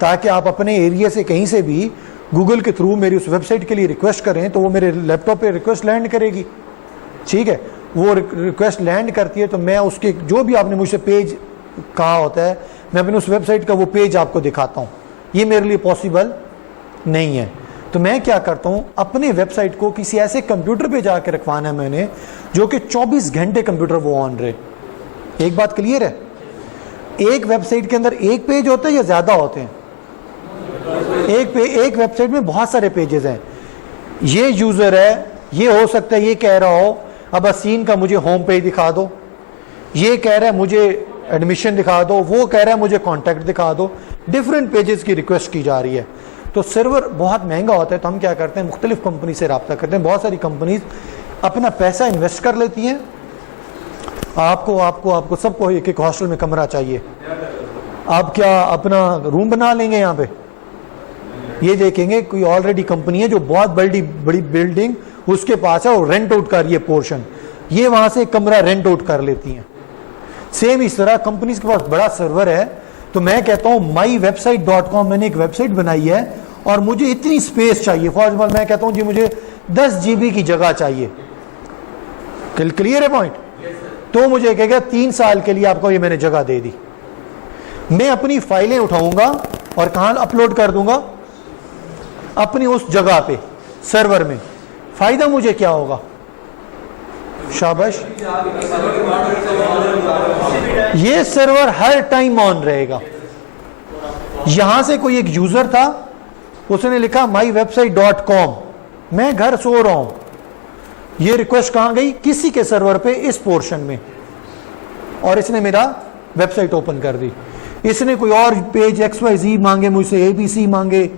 ताकि आप अपने एरिया से कहीं से भी गूगल के थ्रू मेरी उस वेबसाइट के लिए रिक्वेस्ट करें तो वो मेरे लैपटॉप पे रिक्वेस्ट लैंड करेगी, ठीक है। वो रिक्वेस्ट लैंड करती है तो मैं उसके जो भी आपने मुझसे पेज कहा होता है, मैं अपने उस वेबसाइट का वो पेज आपको दिखाता हूँ। ये मेरे लिए पॉसिबल नहीं है, तो मैं क्या करता हूँ, अपने वेबसाइट को किसी ऐसे कंप्यूटर पे जाके रखवाना है मैंने, जो कि 24 घंटे कंप्यूटर वो ऑन रहे। एक बात क्लियर है? एक वेबसाइट के अंदर एक पेज होता है या ज़्यादा होते हैं? एक वेबसाइट में बहुत सारे पेजेस हैं। ये यूज़र है, ये हो सकता है ये कह रहा हो अब असीन का मुझे होम पेज दिखा दो, ये कह रहा है मुझे एडमिशन दिखा दो, वो कह रहा है मुझे कॉन्टैक्ट दिखा दो, डिफरेंट पेजेस की रिक्वेस्ट की जा रही है। तो सर्वर बहुत महंगा होता है, तो हम क्या करते हैं, मुख्तलिफ कंपनी से रब्ता करते हैं। बहुत सारी कंपनीज अपना पैसा इन्वेस्ट कर लेती हैं। आपको सबको एक एक हॉस्टल में कमरा चाहिए, आप क्या अपना रूम बना लेंगे यहाँ पे? ये देखेंगे कोई ऑलरेडी कंपनी है जो बहुत बड़ी बिल्डिंग उसके पास है, और रेंट आउट कर रही है पोर्शन, ये वहां से कमरा रेंट आउट कर लेती हैं। सेम इस तरह कंपनीज के पास बड़ा सर्वर है, तो मैं कहता हूं mywebsite.com, मैंने एक वेबसाइट बनाई है और मुझे इतनी स्पेस चाहिए। फॉर एग्जाम्पल मैं कहता हूं जी मुझे 10 GB की जगह चाहिए, क्लियर है पॉइंट? तो मुझे कहेगा 3 साल के लिए आपको ये मैंने जगह दे दी। मैं अपनी फाइलें उठाऊंगा और कहां अपलोड कर दूंगा? अपनी उस जगह पे, सर्वर में। फायदा मुझे क्या होगा? शाबाश। ये सर्वर हर टाइम ऑन रहेगा। यहां से कोई एक यूजर था, उसने लिखा mywebsite.com, मैं घर सो रहा हूं, ये रिक्वेस्ट कहां गई? किसी के सर्वर पे इस पोर्शन में, और इसने मेरा वेबसाइट ओपन कर दी। इसने कोई और पेज XYZ मांगे मुझसे, ABC मांगे,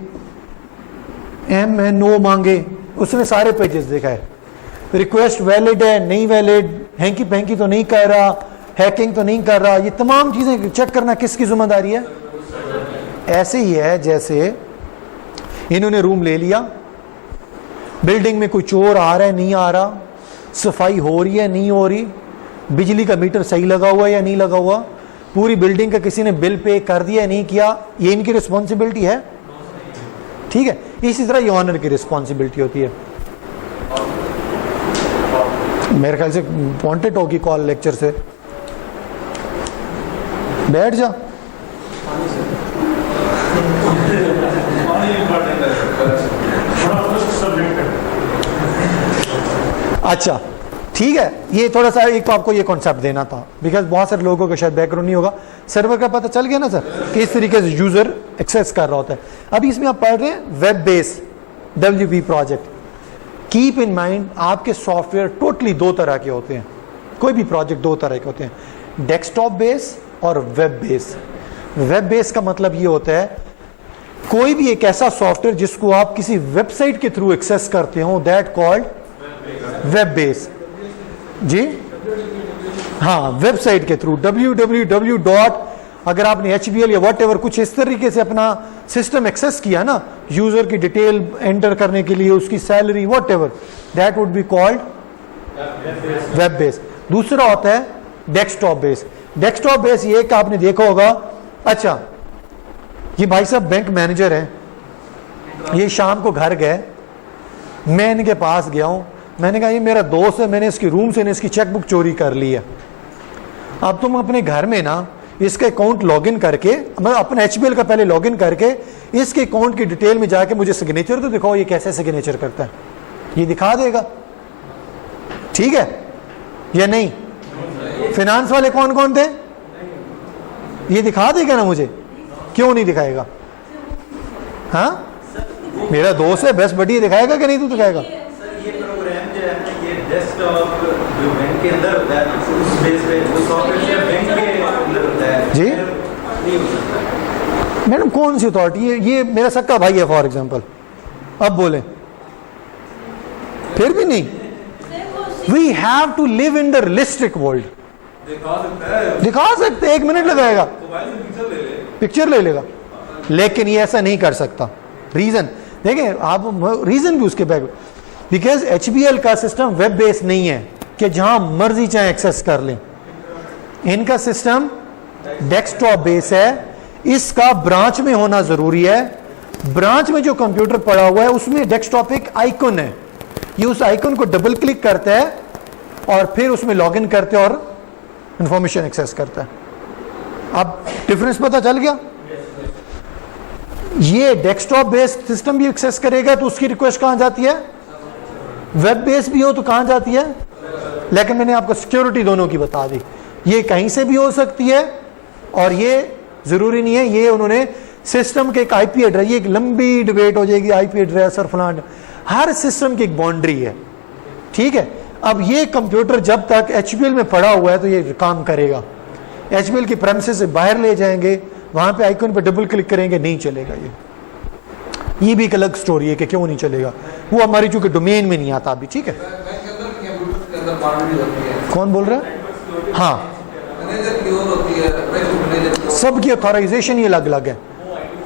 MNO मांगे, उसने सारे पेजेस दिखाए। रिक्वेस्ट वैलिड है, नहीं वैलिड, हैंकी पैंकी तो नहीं कर रहा, हैकिंग तो नहीं कर रहा, ये तमाम चीजें चेक करना किसकी जिम्मेदारी है? ऐसे ही है जैसे इन्होंने रूम ले लिया, बिल्डिंग में कोई चोर आ रहा है नहीं आ रहा, सफाई हो रही है नहीं हो रही, बिजली का मीटर सही लगा हुआ है या नहीं लगा हुआ, पूरी बिल्डिंग का किसी ने बिल पे कर दिया या नहीं किया, ये इनकी रिस्पॉन्सिबिलिटी है। ठीक है, इसी तरह ये ऑनर की रिस्पॉन्सिबिलिटी होती है। मेरे ख्याल से वांटेड होगी कॉल लेक्चर से, बैठ जा। अच्छा ठीक है, ये थोड़ा सा एक आपको ये कॉन्सेप्ट देना था, बिकॉज बहुत सारे लोगों का शायद बैकग्राउंड नहीं होगा। सर्वर का पता चल गया ना सर, कि इस तरीके से यूजर एक्सेस कर रहा होता है। अभी इसमें आप पढ़ रहे हैं web base WP project. Keep in mind, आपके सॉफ्टवेयर टोटली दो तरह के होते हैं, कोई भी प्रोजेक्ट दो तरह के होते हैं, डेस्कटॉप बेस और वेब बेस। वेब बेस का मतलब ये होता है कोई भी एक ऐसा सॉफ्टवेयर जिसको आप किसी वेबसाइट के थ्रू एक्सेस करते हो, दैट कॉल्ड वेब बेस। जी हाँ, वेबसाइट के थ्रू www. अगर आपने HBL या वट एवर कुछ इस तरीके से अपना सिस्टम एक्सेस किया ना, यूजर की डिटेल एंटर करने के लिए, उसकी salary what ever, that would be called web base. दूसरा होता है डेस्कटॉप बेस। डेस्कटॉप बेस ये कि आपने देखा होगा, अच्छा ये भाई साहब बैंक मैनेजर हैं, ये शाम को घर गए, मैं इनके पास गया हूं, मैंने कहा ये मेरा दोस्त है, मैंने इसकी रूम से इसकी चेकबुक चोरी कर ली है। अब तुम अपने घर में ना इसका अकाउंट लॉगिन करके, मतलब अपने HBL का पहले लॉगिन करके इसके अकाउंट की डिटेल में जाके मुझे सिग्नेचर तो दिखाओ, ये कैसे सिग्नेचर करता है, ये दिखा देगा। ठीक है या नहीं? फाइनेंस वाले कौन कौन थे? ये दिखा देगा ना मुझे, क्यों नहीं दिखाएगा? हाँ मेरा दोस्त है, बेस्ट बडी दिखाएगा कि नहीं? तू दिखाएगा? ये प्रोग्राम जो है ना, ये डेस्कटॉप जो बैंक के अंदर होता है, उस बेस पे वो सॉफ्टवेयर बैंक के अंदर होता है जी? नहीं हो सकता। मैडम कौन सी अथॉरिटी? ये मेरा सक्का भाई है फॉर एग्जांपल, अब बोले फिर भी नहीं। We have to live in the realistic world. दिखा सकते, 1 मिनट लगाएगा, पिक्चर ले लेगा, लेकिन ये ऐसा नहीं कर सकता। रीजन देखें आप, रीजन भी उसके बैक, बिकॉज HBL का सिस्टम वेब बेस नहीं है कि जहां मर्जी चाहे एक्सेस कर लें। इनका सिस्टम डेस्कटॉप बेस है, इसका ब्रांच में होना जरूरी है। ब्रांच में जो कंप्यूटर पड़ा हुआ है उसमें डेस्कटॉप एक आइकन है, ये उस आइकन को डबल क्लिक करता है और फिर उसमें लॉगिन करते हैं और इंफॉर्मेशन एक्सेस करता है। अब डिफरेंस पता चल गया? ये डेस्कटॉप बेस्ड सिस्टम भी एक्सेस करेगा तो उसकी रिक्वेस्ट कहां जाती है? वेब बेस भी हो तो कहां जाती है? लेकिन मैंने आपको सिक्योरिटी दोनों की बता दी, ये कहीं से भी हो सकती है और ये जरूरी नहीं है। ये उन्होंने सिस्टम के एक IP एड्रेस, ये एक लंबी डिबेट हो जाएगी, IP एड्रेस और फलान, हर सिस्टम की एक बाउंड्री है। ठीक है, अब ये कंप्यूटर जब तक HBL में पड़ा हुआ है तो ये काम करेगा। HBL की प्रेमिसेस से बाहर ले जाएंगे, वहां पे आइकन पे डबल क्लिक करेंगे, नहीं चलेगा। ये भी एक अलग स्टोरी है कि क्यों नहीं चलेगा, वो हमारी चूंकि डोमेन में नहीं आता अभी। ठीक है, कौन बोल रहा है? हाँ, सबकी ऑथराइजेशन ये अलग अलग है,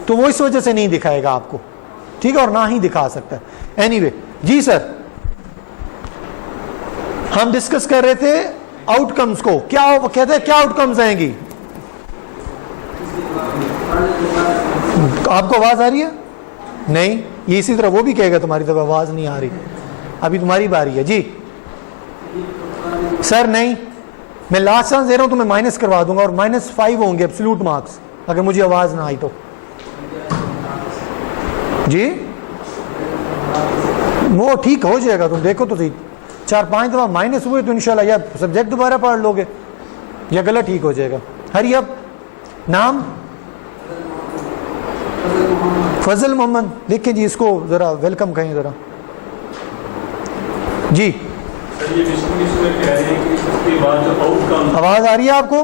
तो वो इस वजह से नहीं दिखाएगा आपको। ठीक है, और ना ही दिखा सकता है। एनीवे जी सर, हम डिस्कस कर रहे थे आउटकम्स को। क्या कहते हैं, क्या आउटकम्स आएंगी? आपको आवाज आ रही है? नहीं, ये इसी तरह वो भी कहेगा तुम्हारी तरफ आवाज नहीं आ रही, अभी तुम्हारी बारी है जी। सर नहीं, मैं लास्ट चांस दे रहा हूं, तुम्हें माइनस करवा दूंगा और -5 होंगे एब्सोल्यूट मार्क्स अगर मुझे आवाज ना आई तो। जी वो ठीक हो जाएगा, तुम देखो तो सही। 4-5 दफा माइनस हुए तो इंशाल्लाह या सब्जेक्ट दोबारा पढ़ लोगे या गला ठीक हो जाएगा। हरी अब नाम फजल मोहम्मद, देखिए जी इसको जरा वेलकम कहें जरा जी। सर ये बेसिकली इसमें कह रहे हैं कि इसके बाद जो आउटकम, आवाज आ रही है आपको?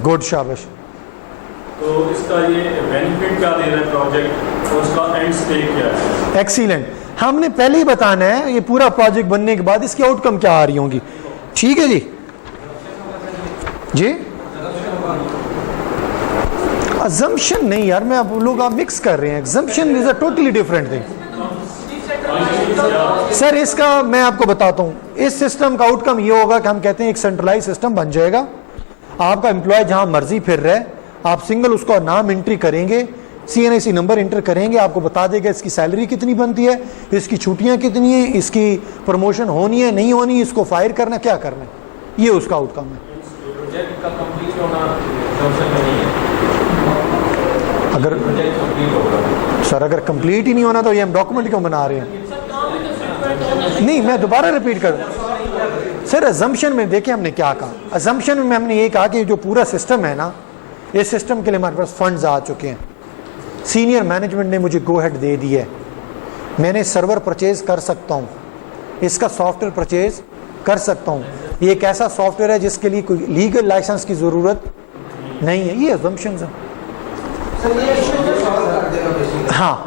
गुड, शाबाश। तो इसका ये बेनिफिट क्या दे रहा है प्रोजेक्ट और उसका एंड स्टेट क्या है? एक्सीलेंट। हमने पहले ही बताना है ये पूरा प्रोजेक्ट बनने के बाद इसकी आउटकम क्या आ रही होंगी। ठीक है जी जी। अजम्पशन नहीं यार, मैं आप लोग आप मिक्स कर रहे हैं। Exemption is a totally different thing. Sir इसका मैं आपको बताता हूं, इस सिस्टम का आउटकम ये होगा कि हम कहते हैं एक सेंट्रलाइज सिस्टम बन जाएगा। आपका एम्प्लॉय जहां मर्जी फिर रहे, आप सिंगल उसका नाम एंट्री करेंगे, CNIC नंबर इंटर करेंगे, आपको बता देगा इसकी सैलरी कितनी बनती है, इसकी छुट्टियां कितनी है, इसकी प्रमोशन होनी है नहीं होनी, इसको फायर करना क्या करना है, ये उसका आउटकम है। प्रोजेक्ट का कंप्लीट होना assumption में नहीं है। अगर प्रोजेक्ट कंप्लीट होगा सर अगर कंप्लीट ही नहीं होना तो ये हम डॉक्यूमेंट क्यों बना रहे हैं? नहीं, मैं दोबारा रिपीट कर सर। अजम्पशन में देखिए हमने क्या कहा, अजम्पशन में हमने ये कहा कि जो पूरा सिस्टम है ना, इस सिस्टम के लिए हमारे पास फंड्स आ चुके हैं, सीनियर मैनेजमेंट ने मुझे गो हेड दे दी है, मैंने सर्वर परचेज कर सकता हूँ, इसका सॉफ्टवेयर परचेज कर सकता हूँ, ये एक ऐसा सॉफ्टवेयर है जिसके लिए कोई लीगल लाइसेंस की ज़रूरत नहीं है। ये अजम्पशंस हैं। हाँ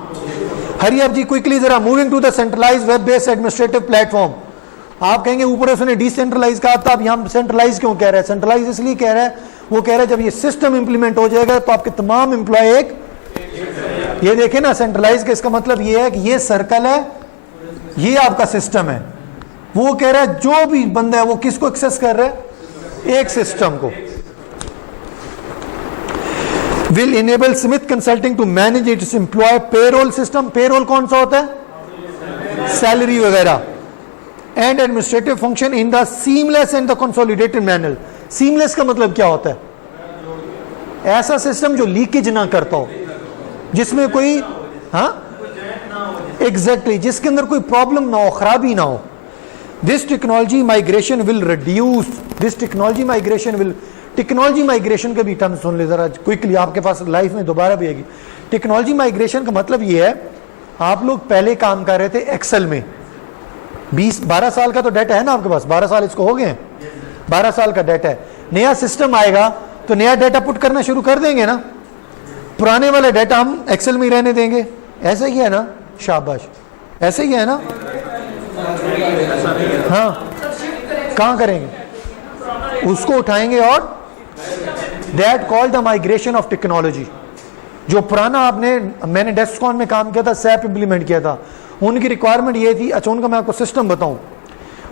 हरी अब जी क्विकली जरा, moving to the centralize web based administrative platform. आप कहेंगे ऊपर उसने डिसेंट्रलाइज कहा था, अब यहाँ सेंट्रलाइज क्यों कह रहा है? सेंट्रलाइज इसलिए कह रहा है, वो कह रहा है जब ये सिस्टम इंप्लीमेंट हो जाएगा तो आपके तमाम एम्प्लॉय एक, ये देखे ना सेंट्रलाइज का इसका मतलब ये है कि ये सर्कल है, ये आपका सिस्टम है। वो कह रहा है जो भी बंदा है वो किसको एक्सेस कर रहा है? एक सिस्टम को। Will enable Smith consulting to manage its employ payroll system. Payroll कौन सा होता है? सैलरी वगैरह। And administrative function in the seamless and the consolidated manner. Seamless का मतलब क्या होता है? ऐसा सिस्टम जो लीकेज ना करता हो, जिसमें कोई, हाँ एग्जैक्टली, जिसके अंदर कोई प्रॉब्लम ना हो, खराबी ना हो। This technology migration will reduce, this technology migration will, technology migration के भी टर्म सुन ले जरा क्विकली, आपके पास लाइफ में दोबारा भी आएगी। टेक्नोलॉजी माइग्रेशन का मतलब ये है, आप लोग पहले काम कर रहे थे एक्सेल में, 20-12 साल का तो डाटा है ना आपके पास, 12 साल इसको हो गए हैं, 12 साल का डाटा है। नया सिस्टम आएगा तो नया डाटा पुट करना शुरू कर देंगे ना, पुराने वाला डाटा हम एक्सेल में ही रहने देंगे। ऐसा ही है ना? शाबाश, ऐसे ही है ना? हाँ, कहाँ करेंगे? उसको उठाएंगे और that called the migration of technology. जो पुराना आपने, मैंने डेस्कॉन में काम किया था, सैप इंप्लीमेंट किया था, उनकी रिक्वायरमेंट ये थी, अच्छा उनका मैं आपको सिस्टम बताऊं,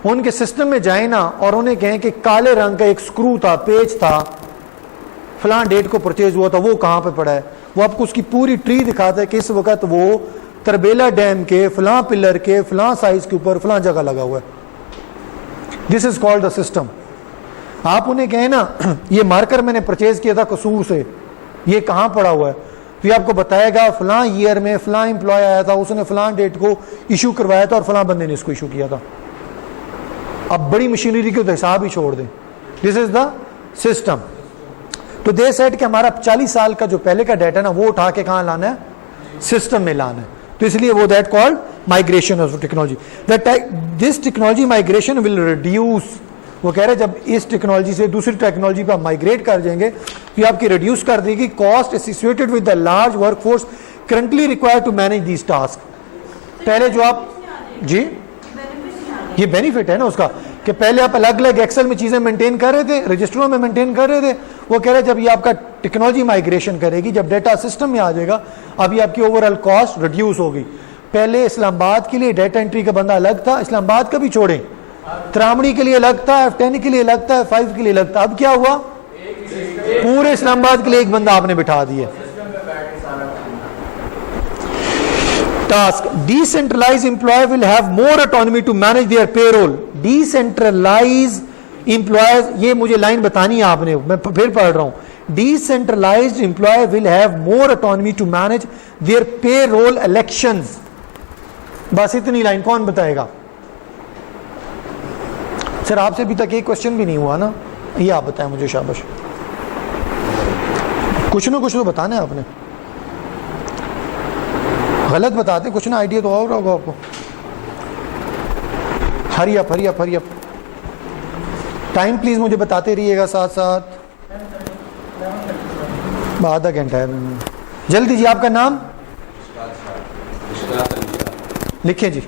उनके सिस्टम में जाए ना और उन्हें कहें कि काले रंग का एक स्क्रू था, पेज था, फलां डेट को परचेज हुआ था, वो कहाँ पे पड़ा है, वो आपको उसकी पूरी ट्री दिखाता है कि इस वक्त वो तरबेला डैम के फलां पिलर के फलां साइज के ऊपर फलां जगह लगा हुआ है। This is called the system. आप उन्हें कहें ना ये मार्कर मैंने परचेज किया था कसूर से, ये कहाँ पड़ा हुआ है, तो ये आपको बताएगा फलां ईयर में फलां एम्प्लॉय आया था, उसने फलां डेट को इशू करवाया था और फलां बंदे ने इसको इशू किया था। अब बड़ी मशीनरी के तो हिसाब ही छोड़ दें। This is the system. तो दे सेट कि हमारा 40 साल का जो पहले का डाटा ना, वो उठा के कहाँ लाना है? सिस्टम में लाना है। तो इसलिए वो that called migration of technology. This technology migration will reduce, वो कह रहे हैं जब इस टेक्नोलॉजी से दूसरी टेक्नोलॉजी पर माइग्रेट कर जाएंगे तो आपकी रिड्यूस कर देगी cost associated with the large workforce currently required to manage these task. पहले जो आप, जी ये बेनिफिट है ना उसका, कि पहले आप अलग अलग एक्सेल में चीजें मेंटेन कर रहे थे, रजिस्टरों में मेंटेन कर रहे थे। वो कह रहे जब ये आपका टेक्नोलॉजी माइग्रेशन करेगी, जब डेटा सिस्टम में आ जाएगा, अभी आपकी ओवरऑल कॉस्ट रिड्यूस होगी। पहले इस्लामाबाद के लिए डेटा एंट्री का बंदा अलग था, इस्लामाबाद का भी छोड़ें, त्रामणी के लिए अलग था, F10 के लिए अलग था, F5 के लिए अलग था। अब क्या हुआ? पूरे इस्लामाबाद के लिए एक बंदा आपने बिठा दिया। Task. Decentralized employee will have more autonomy to manage their payroll. Decentralized employees, ये मुझे लाइन बतानी है आपने, मैं फिर पढ़ रहा हूं। Decentralized employee will have more autonomy to manage their payroll elections. बस इतनी लाइन कौन बताएगा? सर आपसे अभी तक एक क्वेश्चन भी नहीं हुआ ना, ये आप बताएं मुझे, शाबाश। कुछ ना कुछ तो बताना है आपने, गलत बताते कुछ ना, आइडिया तो और होगा आपको। Hurry up hurry up hurry up. Time please मुझे बताते रहिएगा साथ साथ। आधा घंटा है, जल्दी जी। आपका नाम लिखिए जी।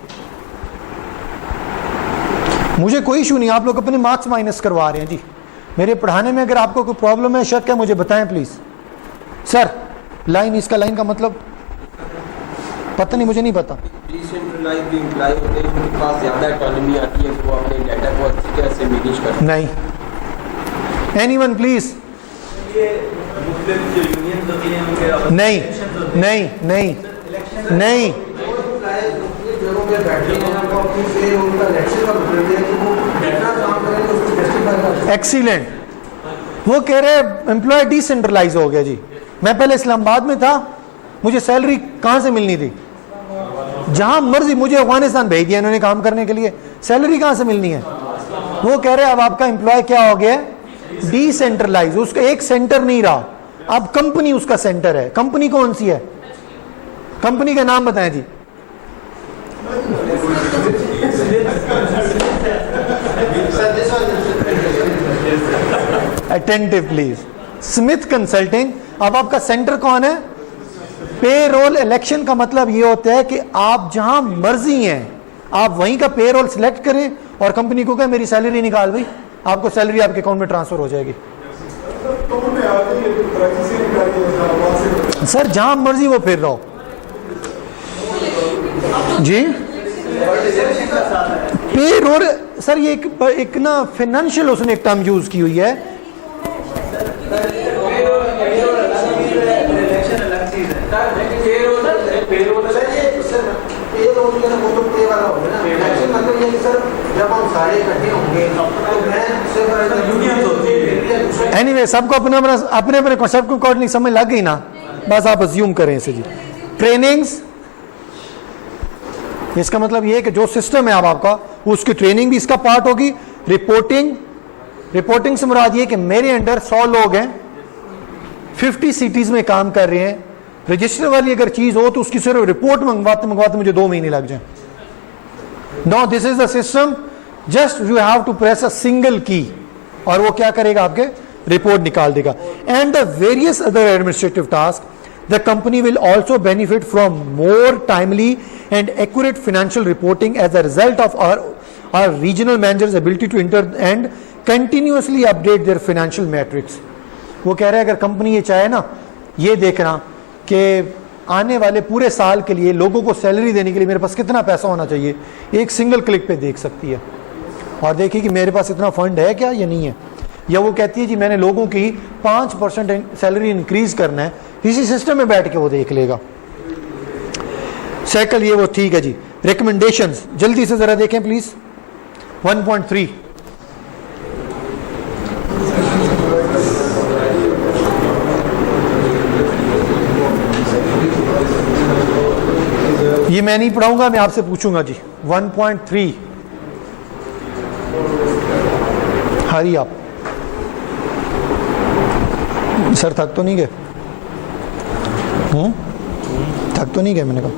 मुझे कोई इशू नहीं, आप लोग अपने मार्क्स माइनस करवा रहे हैं जी। मेरे पढ़ाने में अगर आपको कोई प्रॉब्लम है, शक है, मुझे बताएं प्लीज। सर लाइन, इसका लाइन का मतलब पता नहीं, मुझे नहीं पता। डिसेंट्रलाइज्ड एम्प्लॉय होते हैं, उनके पास ज़्यादा इकोनॉमी आती है, वो अपने डाटा को अच्छी तरह से मैनेज करते नहीं। Anyone please. ये मुस्लिम जो यूनियन होती हैं उनके अपने नहीं elections होते हैं। नहीं नहीं नहीं। जगहों पे बैठे हैं, आपको अपनी से उनका इलेक्शन का मतलब है कि वो जितना काम करेंगे उसको जस्टिफाई कर। एक्सीलेंट। वो कह रहे एम्प्लॉय डिसेंट्रलाइज हो गया जी। मैं पहले इस्लामाबाद में था, मुझे सैलरी कहाँ से मिलनी थी? जहां मर्जी मुझे अफगानिस्तान भेज दिया इन्होंने काम करने के लिए, सैलरी कहाँ से मिलनी है? वो कह रहे अब आपका एम्प्लॉय क्या हो गया? डिसेंट्रलाइज। उसका एक सेंटर नहीं रहा, अब कंपनी उसका सेंटर है। कंपनी कौन सी है? कंपनी का नाम बताएं जी। Attentive please. Smith consulting. अब आपका सेंटर कौन है? पेरोल। इलेक्शन का मतलब ये होता है कि आप जहां मर्जी हैं आप वहीं का पेरोल सिलेक्ट करें और कंपनी को कहें मेरी सैलरी निकाल भाई, आपको सैलरी आपके अकाउंट में ट्रांसफर हो जाएगी। सर जहां मर्जी वो फिर रहो जी। पेरोल सर ये एक ना फाइनेंशियल उसने एक टर्म यूज की हुई है। एनीवे सबको अपने अपने कॉन्सेप्ट को अकॉर्डिंग समझ लग गई ना, बस आप अज्यूम करें इसे जी। ट्रेनिंग्स, इसका मतलब ये है कि जो सिस्टम है अब आपका, उसकी ट्रेनिंग भी इसका पार्ट होगी। रिपोर्टिंग से मुराद ये कि मेरे अंडर 100 लोग हैं, 50 सिटीज में काम कर रहे हैं। रजिस्टर वाली अगर चीज हो तो उसकी सिर्फ रिपोर्ट मंगवाते मुझे 2 महीने लग जाए। No, this is the system. Just you have to press a single key और वो क्या करेगा? आपके रिपोर्ट निकाल देगा। And the various other administrative task, the company will also benefit from more timely and accurate financial reporting as a result of our regional managers' ability to enter and continuously update their financial metrics. वो कह रहे हैं अगर company ये चाहे ना, ये देखना कि आने वाले पूरे साल के लिए लोगों को सैलरी देने के लिए मेरे पास कितना पैसा होना चाहिए, एक सिंगल क्लिक पे देख सकती है और देखिए कि मेरे पास इतना फंड है क्या या नहीं है। या वो कहती है जी मैंने लोगों की 5% सैलरी इंक्रीज करना है, इसी सिस्टम में बैठ के वो देख लेगा। साइकिल ये वो ठीक है जी। रिकमेंडेशंस जल्दी से जरा देखें प्लीज। 1.3 ये मैं नहीं पढ़ाऊंगा, मैं आपसे पूछूंगा जी। 1.3 हरी आप। सर थक तो नहीं गए? थक तो नहीं गए? मैंने कहा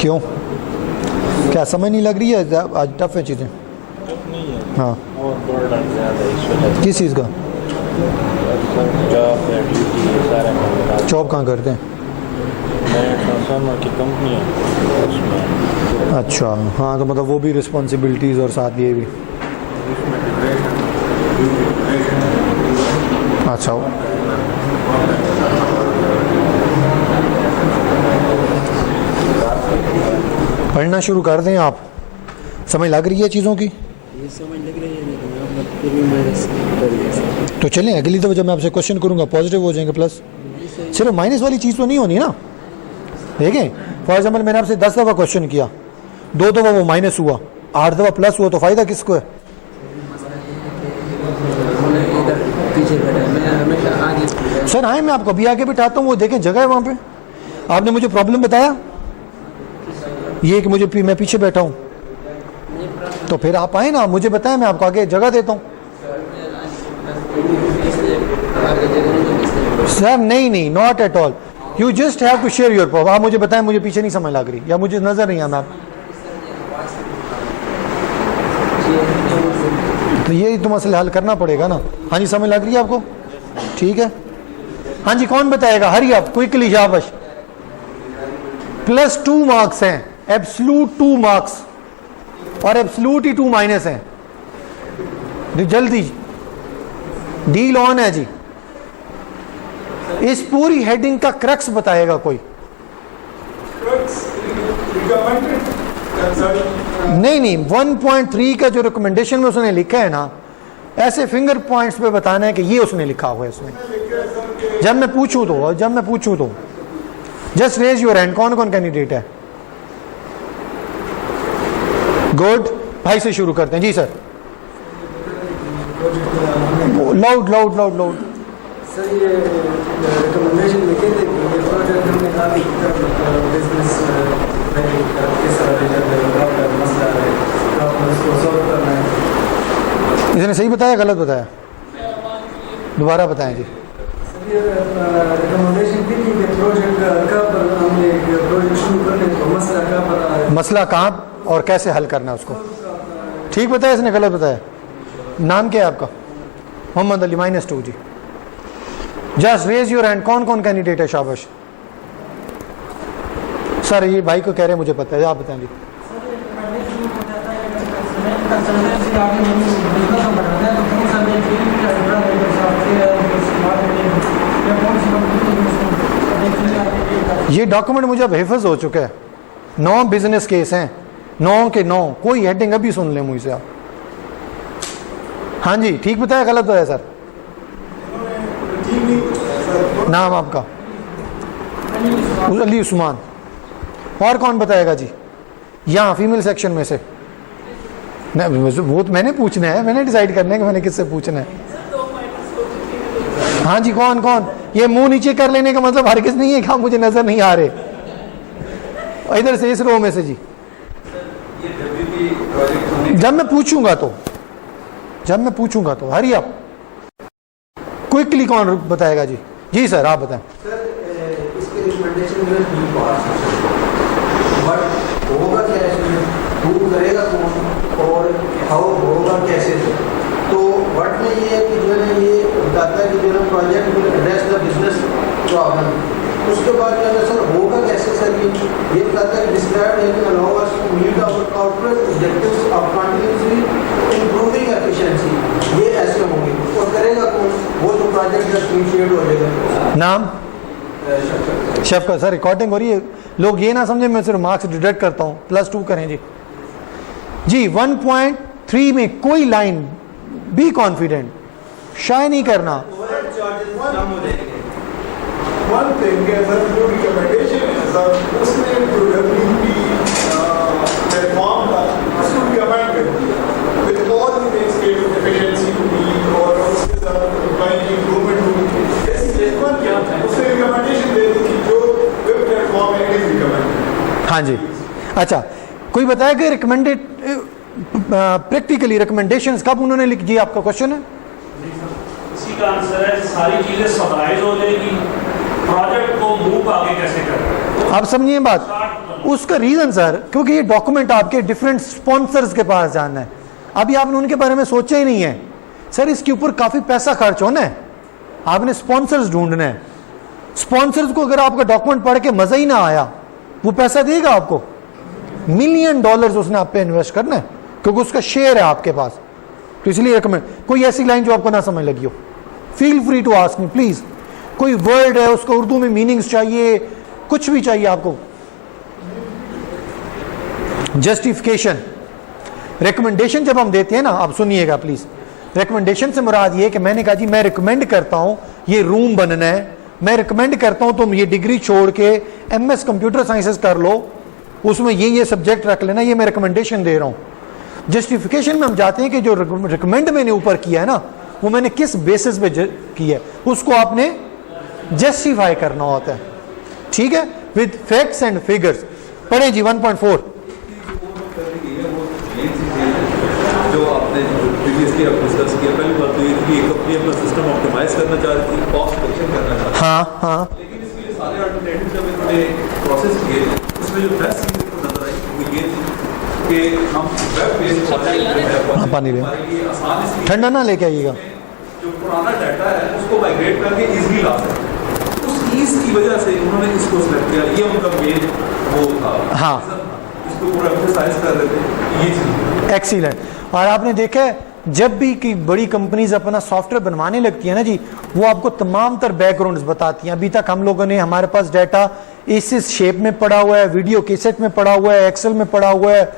क्यों, क्या समझ नहीं लग रही है? आज टफ है चीज़ें। हाँ, किस चीज़ का? जॉब कहाँ करते हैं? की कंपनी है उसमें। अच्छा, हाँ, तो मतलब वो भी रिस्पॉन्सिबिलिटीज़ और साथ ये भी। अच्छा, पढ़ना शुरू कर दें आप। समझ लग रही है चीज़ों की? ये समझ लग रही है, फिर भी मैं तो चलें अगली दफ़ा जब मैं आपसे क्वेश्चन करूंगा पॉजिटिव हो जाएंगे प्लस। सिर्फ माइनस वाली चीज़ तो नहीं होनी ना। देखें फॉर एग्जाम्पल मैंने आपसे 10 दफ़ा क्वेश्चन किया, 2 दफ़ा वो माइनस हुआ, 8 दफ़ा प्लस हुआ, तो फ़ायदा किसको है? सर आए, मैं आपको अभी आगे बिठाता हूँ, वो देखें जगह है वहाँ पे। आपने मुझे प्रॉब्लम बताया ये कि मुझे मैं पीछे बैठा हूँ, तो फिर आप आए ना, मुझे बताएं, मैं आपको आगे जगह देता हूँ। सर नहीं, not at all, you just have to share your problem. आप मुझे बताएं, मुझे पीछे नहीं समझ लग रही या मुझे नजर नहीं आना, तो ये तो मसला हल करना पड़ेगा ना। हाँ जी, समझ लग रही है आपको? ठीक है, हाँ जी, कौन बताएगा? हरी आप क्विकली, शाबाश। +2 मार्क्स हैं, एब्सलूट 2 मार्क्स और एब्सलूट ही 2 माइनस हैं। जल्दी, डील ऑन है जी। इस पूरी हेडिंग का क्रक्स बताएगा कोई? नहीं, 1.3 का जो रिकमेंडेशन में उसने लिखा है ना, ऐसे फिंगर पॉइंट्स पे बताना है कि ये उसने लिखा हुआ है इसमें। जब मैं पूछूं तो जस्ट रेज योर हैंड। कौन कौन कैंडिडेट है? गुड, भाई से शुरू करते हैं जी। Sir loud. सर ये रिकमेंडेशन लिखे थे कि ये प्रोजेक्ट हमने काफ़ी बिजनेस किस तरह मसला है तो उसको सॉल्व करना है। इसने सही बताया गलत बताया? दोबारा बताएं जी। सर ये रिकमेंडेशन थी कि प्रोजेक्ट कब हमने प्रोजेक्ट शुरू करने तो मसला कब, मसला कहाँ और कैसे हल करना है उसको। ठीक बताया इसने, गलत बताया? नाम क्या है आपका? मोहम्मद अली, -2 जी। Just raise your hand. कौन कौन कैंडिडेट है? शाबाश। सर ये भाई को कह रहे हैं, मुझे पता है, आप बताएं जी। ये डॉक्यूमेंट मुझे अब हिफज हो चुका है। 9 बिजनेस केस हैं, 9 के 9। कोई हेडिंग अभी सुन ले मुझसे आप। हाँ जी, ठीक बताया गलत बताया सर? नाम आपका? अली उस्मान। और कौन बताएगा जी? यहाँ फीमेल सेक्शन में से? वो तो मैंने पूछना है, मैंने डिसाइड करना है कि मैंने किससे पूछना है। हाँ जी, कौन कौन? ये मुंह नीचे कर लेने का मतलब हर किस नहीं है कि आप मुझे नजर नहीं आ रहे। इधर से, इस रो में से जी। जब मैं पूछूंगा तो हरी आप क्विकली कौन बताएगा जी? जी सर, आप बताएं। सर इसके रिकमेंडेशन में बी पास, बट होगा क्या इसमें, हु करेगा कौन और हाउ होगा कैसे? तो बट में ये है कि जो है ये बताता है कि जो है project will address the business problem. उसके बाद जो है सर होगा कैसे? सर ये बताता है describe helping allow us to meet our corporate objectives of continuously improving efficiency. ये ऐसे होंगे और करेगा कौन? वो जो प्रोजेक्ट जस्ट इनिशिएट हो जाएगा। नाम? शफकत। सर रिकॉर्डिंग हो रही है, लोग ये ना समझे मैं सिर्फ मार्क्स डिडक्ट करता हूँ। +2 करें जी। 1.3 में कोई लाइन, बी कॉन्फिडेंट, शाय नहीं करना। One thing is that जो recommendation है सर, उसमें जो WP platform का उसको भी amended with all the things के efficiency to be और उसके साथ employee की improvement होगी। ऐसी one क्या है? उसमें recommendation दे दी कि जो web platform है it is recommended। हाँ जी, अच्छा, कोई बताया कि रिकमेंडेड प्रैक्टिकली रिकमेंडेशंस कब उन्होंने लिख दिया? आपका क्वेश्चन है? इसी का आंसर है सारी चीजें समराइज हो जाएगी, प्रोजेक्ट को मूव आगे कैसे करना। आप समझिए बात। उसका रीजन सर, क्योंकि ये डॉक्यूमेंट आपके डिफरेंट स्पॉन्सर्स के पास जाना है। अभी आपने उनके बारे में सोचा ही नहीं है सर। इसके ऊपर काफी पैसा खर्च होना है, आपने स्पॉन्सर्स ढूंढना है। स्पॉन्सर्स को अगर आपका डॉक्यूमेंट पढ़ के मजा ही ना आया, वो पैसा देगा आपको? $1 मिलियन उसने आप पे इन्वेस्ट करना है, क्योंकि उसका शेयर है आपके पास। तो इसलिए रिकमेंड, कोई ऐसी लाइन जो आपको ना समझ लगी हो, feel free to ask me please. कोई वर्ड है उसको उर्दू में मीनिंग्स चाहिए, कुछ भी चाहिए आपको। जस्टिफिकेशन, रिकमेंडेशन जब हम देते हैं ना, आप सुनिएगा प्लीज। रिकमेंडेशन से मुराद ये कि मैंने कहा जी मैं रिकमेंड करता हूं ये रूम बनना है, मैं रिकमेंड करता हूं तुम ये डिग्री छोड़ के MS कंप्यूटर साइंसेस कर लो, उसमें ये सब्जेक्ट रख लेना, ये मैं रिकमेंडेशन दे रहा हूं। जस्टिफिकेशन में हम जाते हैं कि जो रिकमेंड मैंने ऊपर किया है ना, वो मैंने किस बेसिस पे किया है, उसको आपने जस्टिफाई करना होता है। ठीक है, विद फैक्ट्स एंड फिगर्स। पढ़े जी 1.4। प्रीवियसली आप डिस्कस किया, पहली बात तो ये थी कि कंपनी अपना सिस्टम ऑप्टिमाइज करना चाह रही थी, कॉस्ट रिडक्शन करना चाह रही हाँ थी, लेकिन इसके लिए सारे अल्टरनेटिव जब इन्होंने प्रोसेस किए, उसमें जो बेस्ट चीज़ इनको नजर आई वो ये थी कि हम वेब बेस्ड पानी ले हमारे लिए आसान इसलिए ठंडा ना लेके आइएगा। जो पुराना डाटा है उसको माइग्रेट करके इजीली ला सकते हैं। उस ईज की वजह से उन्होंने इसको सेलेक्ट किया, ये उनका मेन वो था। हाँ। इसको पूरा एम्फसाइज कर रहे थे ये चीज़। एक्सीलेंट। और आपने देखा है जब भी कि बड़ी कंपनीज अपना सॉफ्टवेयर बनवाने लगती है ना जी, वो आपको तमाम तर बैकग्राउंड्स बताती हैं। अभी तक हम लोगों ने, हमारे पास डाटा इस शेप में पड़ा हुआ है, वीडियो कैसेट में पड़ा हुआ है, एक्सेल में पड़ा हुआ है,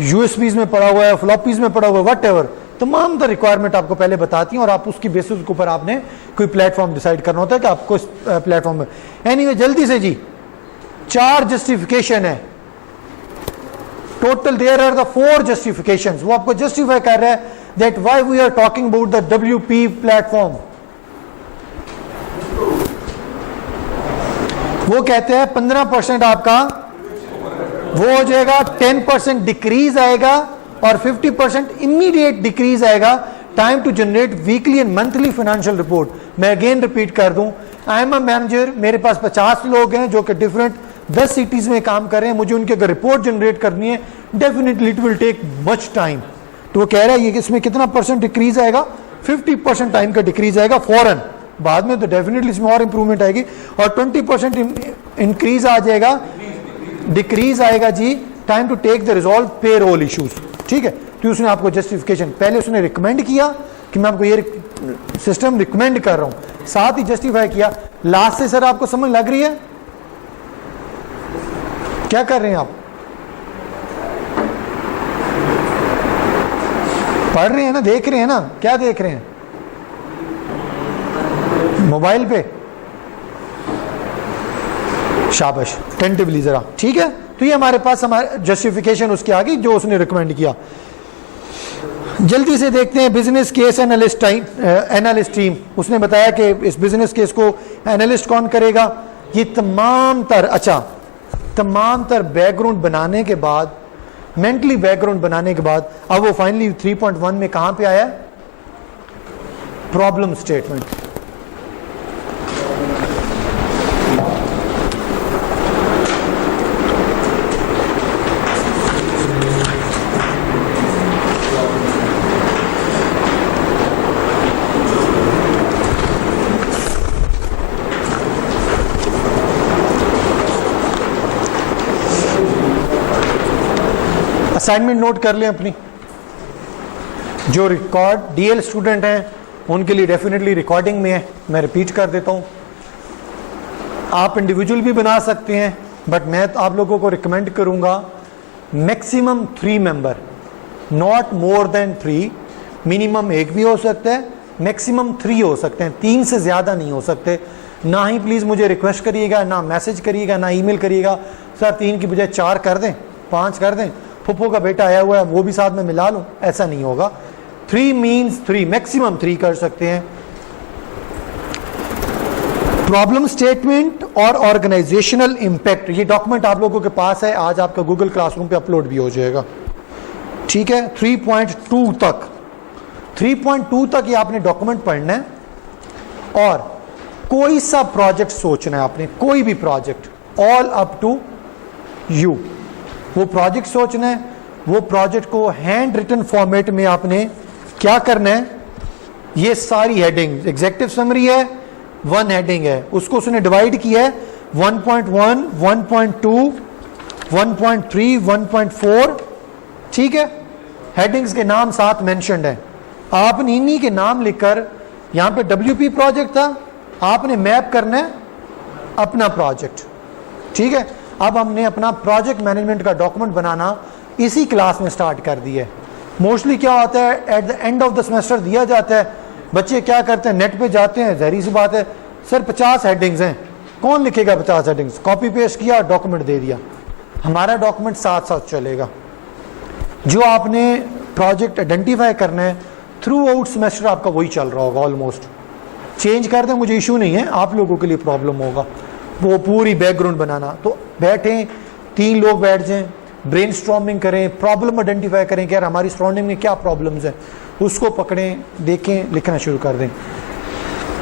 यूएसबीज में पड़ा हुआ है, फ्लॉपीज में पड़ा हुआ है, वट एवर, तमाम तर रिक्वायरमेंट आपको पहले बताती हैं और आप उसकी बेसिस के ऊपर आपने कोई प्लेटफॉर्म डिसाइड करना होता है कि आपको इस प्लेटफॉर्म में। एनीवे जल्दी से जी, 4 जस्टिफिकेशन है total, there are the 4 justifications. वो आपको जस्टिफाई कर रहा है that why we are talking about the WP platform. वो कहते हैं 15% आपका वो हो जाएगा, 10% डिक्रीज आएगा और 50% इमीडिएट डिक्रीज आएगा time to generate weekly and monthly financial report. मैं अगेन रिपीट कर दूं, आई एम अ मैनेजर, मेरे पास 50 लोग हैं जो कि डिफरेंट 10 सिटीज में काम कर रहे हैं, मुझे उनकी अगर रिपोर्ट जनरेट करनी है definitely it will take much time. तो वो कह रहा है ये कि इसमें कितना % डिक्रीज आएगा, 50% टाइम का डिक्रीज आएगा फौरन, बाद में तो डेफिनेटली इसमें और इंप्रूवमेंट आएगी, और 20% इंक्रीज आ जाएगा, डिक्रीज आएगा जी time to take the resolve payroll issues. ठीक है, तो उसने आपको जस्टिफिकेशन पहले उसने रिकमेंड किया कि मैं आपको ये सिस्टम रिकमेंड कर रहा हूं, साथ ही जस्टिफाई किया। लास्ट से सर आपको समझ लग रही है क्या कर रहे हैं आप? पढ़ रहे हैं ना, देख रहे हैं ना, क्या देख रहे हैं मोबाइल पे? शाबाश, टेंटिवली जरा, ठीक है। तो ये हमारे पास हमारे जस्टिफिकेशन उसके आगे जो उसने रिकमेंड किया। जल्दी से देखते हैं बिजनेस केस एनालिस्ट टीम। उसने बताया कि इस बिजनेस केस को एनालिस्ट कौन करेगा। ये तमाम तर बैकग्राउंड बनाने के बाद, मेंटली बैकग्राउंड बनाने के बाद, अब वो फाइनली 3.1 में कहां पे आया? Problem statement. असाइनमेंट नोट कर लें अपनी। जो रिकॉर्ड DL स्टूडेंट हैं उनके लिए डेफिनेटली रिकॉर्डिंग में है, मैं रिपीट कर देता हूं। आप इंडिविजुअल भी बना सकते हैं, बट मैं तो आप लोगों को रिकमेंड करूंगा maximum 3 member, not more than 3। Minimum 1 भी हो सकता है, मैक्सिमम 3 हो सकते हैं, 3 से ज्यादा नहीं हो सकते। ना ही प्लीज मुझे रिक्वेस्ट करिएगा, ना मैसेज करिएगा, ना ईमेल करिएगा सर 3 की बजाय 4 कर दें, 5 कर दें, फुप्पो का बेटा आया हुआ है वो भी साथ में मिला लूं, ऐसा नहीं होगा। 3 मीन्स 3, मैक्सिमम 3 कर सकते हैं। प्रॉब्लम स्टेटमेंट और ऑर्गेनाइजेशनल इंपैक्ट, ये डॉक्यूमेंट आप लोगों के पास है, आज आपका गूगल क्लासरूम पे अपलोड भी हो जाएगा। ठीक है, 3.2 तक 3.2 तक ये आपने डॉक्यूमेंट पढ़ना है, और कोई सा प्रोजेक्ट सोचना है आपने, कोई भी project, all up to you. वो प्रोजेक्ट सोचना है, वो प्रोजेक्ट को हैंड रिटन फॉर्मेट में आपने क्या करना है, ये सारी हेडिंग, एग्जीक्यूटिव समरी है, 1 हेडिंग है, उसको उसने डिवाइड किया है 1.1, 1.2, 1.3, 1.4। ठीक है, हेडिंग्स के नाम साथ मेंशन्ड है। आपने इन्हीं के नाम लिखकर, यहां पे WP प्रोजेक्ट था, आपने मैप करना है अपना प्रोजेक्ट। ठीक है, अब हमने अपना प्रोजेक्ट मैनेजमेंट का डॉक्यूमेंट बनाना इसी क्लास में स्टार्ट कर दिया है। मोस्टली क्या होता है, at the end of the semester दिया जाता है, बच्चे क्या करते हैं, नेट पे जाते हैं, जहरी सी बात है, सर 50 हेडिंग्स हैं, कौन लिखेगा 50 हेडिंग्स? कॉपी पेस्ट किया, डॉक्यूमेंट दे दिया। हमारा डॉक्यूमेंट साथ साथ चलेगा। जो आपने प्रोजेक्ट आइडेंटिफाई करना है, थ्रू आउट सेमेस्टर आपका वही चल रहा होगा ऑलमोस्ट। चेंज कर दें, मुझे इशू नहीं है, आप लोगों के लिए प्रॉब्लम होगा वो पूरी बैकग्राउंड बनाना। तो बैठें, 3 लोग बैठ जाएं, ब्रेनस्टॉर्मिंग करें, प्रॉब्लम आइडेंटिफाई करें कि यार हमारी सराउंडिंग में क्या प्रॉब्लम्स हैं, उसको पकड़ें, देखें, लिखना शुरू कर दें।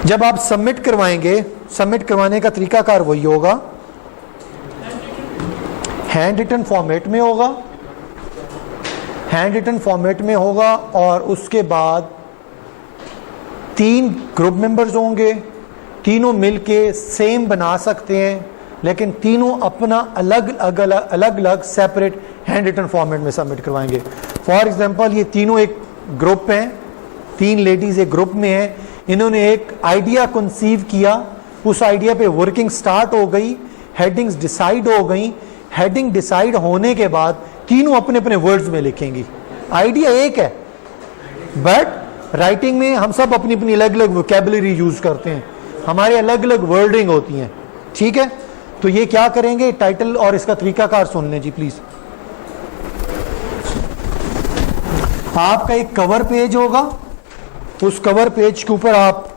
जब आप सबमिट करवाएंगे, सबमिट करवाने का तरीकाकार वही होगा, हैंड रिटन फॉर्मेट में होगा, हैंड रिटन फॉर्मेट में होगा, और उसके बाद 3 ग्रुप मेंबर्स होंगे, तीनों मिलके सेम बना सकते हैं, लेकिन तीनों अपना अलग अलग सेपरेट हैंड रिटन फॉर्मेट में सबमिट करवाएंगे। फॉर एग्जांपल ये तीनों एक ग्रुप हैं, 3 लेडीज एक ग्रुप में हैं, इन्होंने एक आइडिया कंसीव किया, उस आइडिया पे वर्किंग स्टार्ट हो गई, हेडिंग्स डिसाइड हो गई, हेडिंग डिसाइड होने के बाद तीनों अपने अपने वर्ड्स में लिखेंगी। आइडिया एक है, बट राइटिंग में हम सब अपनी अपनी अलग अलग वोकैबुलरी यूज करते हैं, हमारे अलग अलग वर्डिंग होती हैं, ठीक है। तो ये क्या करेंगे, टाइटल और इसका तरीकाकार सुन लें जी प्लीज। आपका एक कवर पेज होगा, उस कवर पेज के ऊपर आप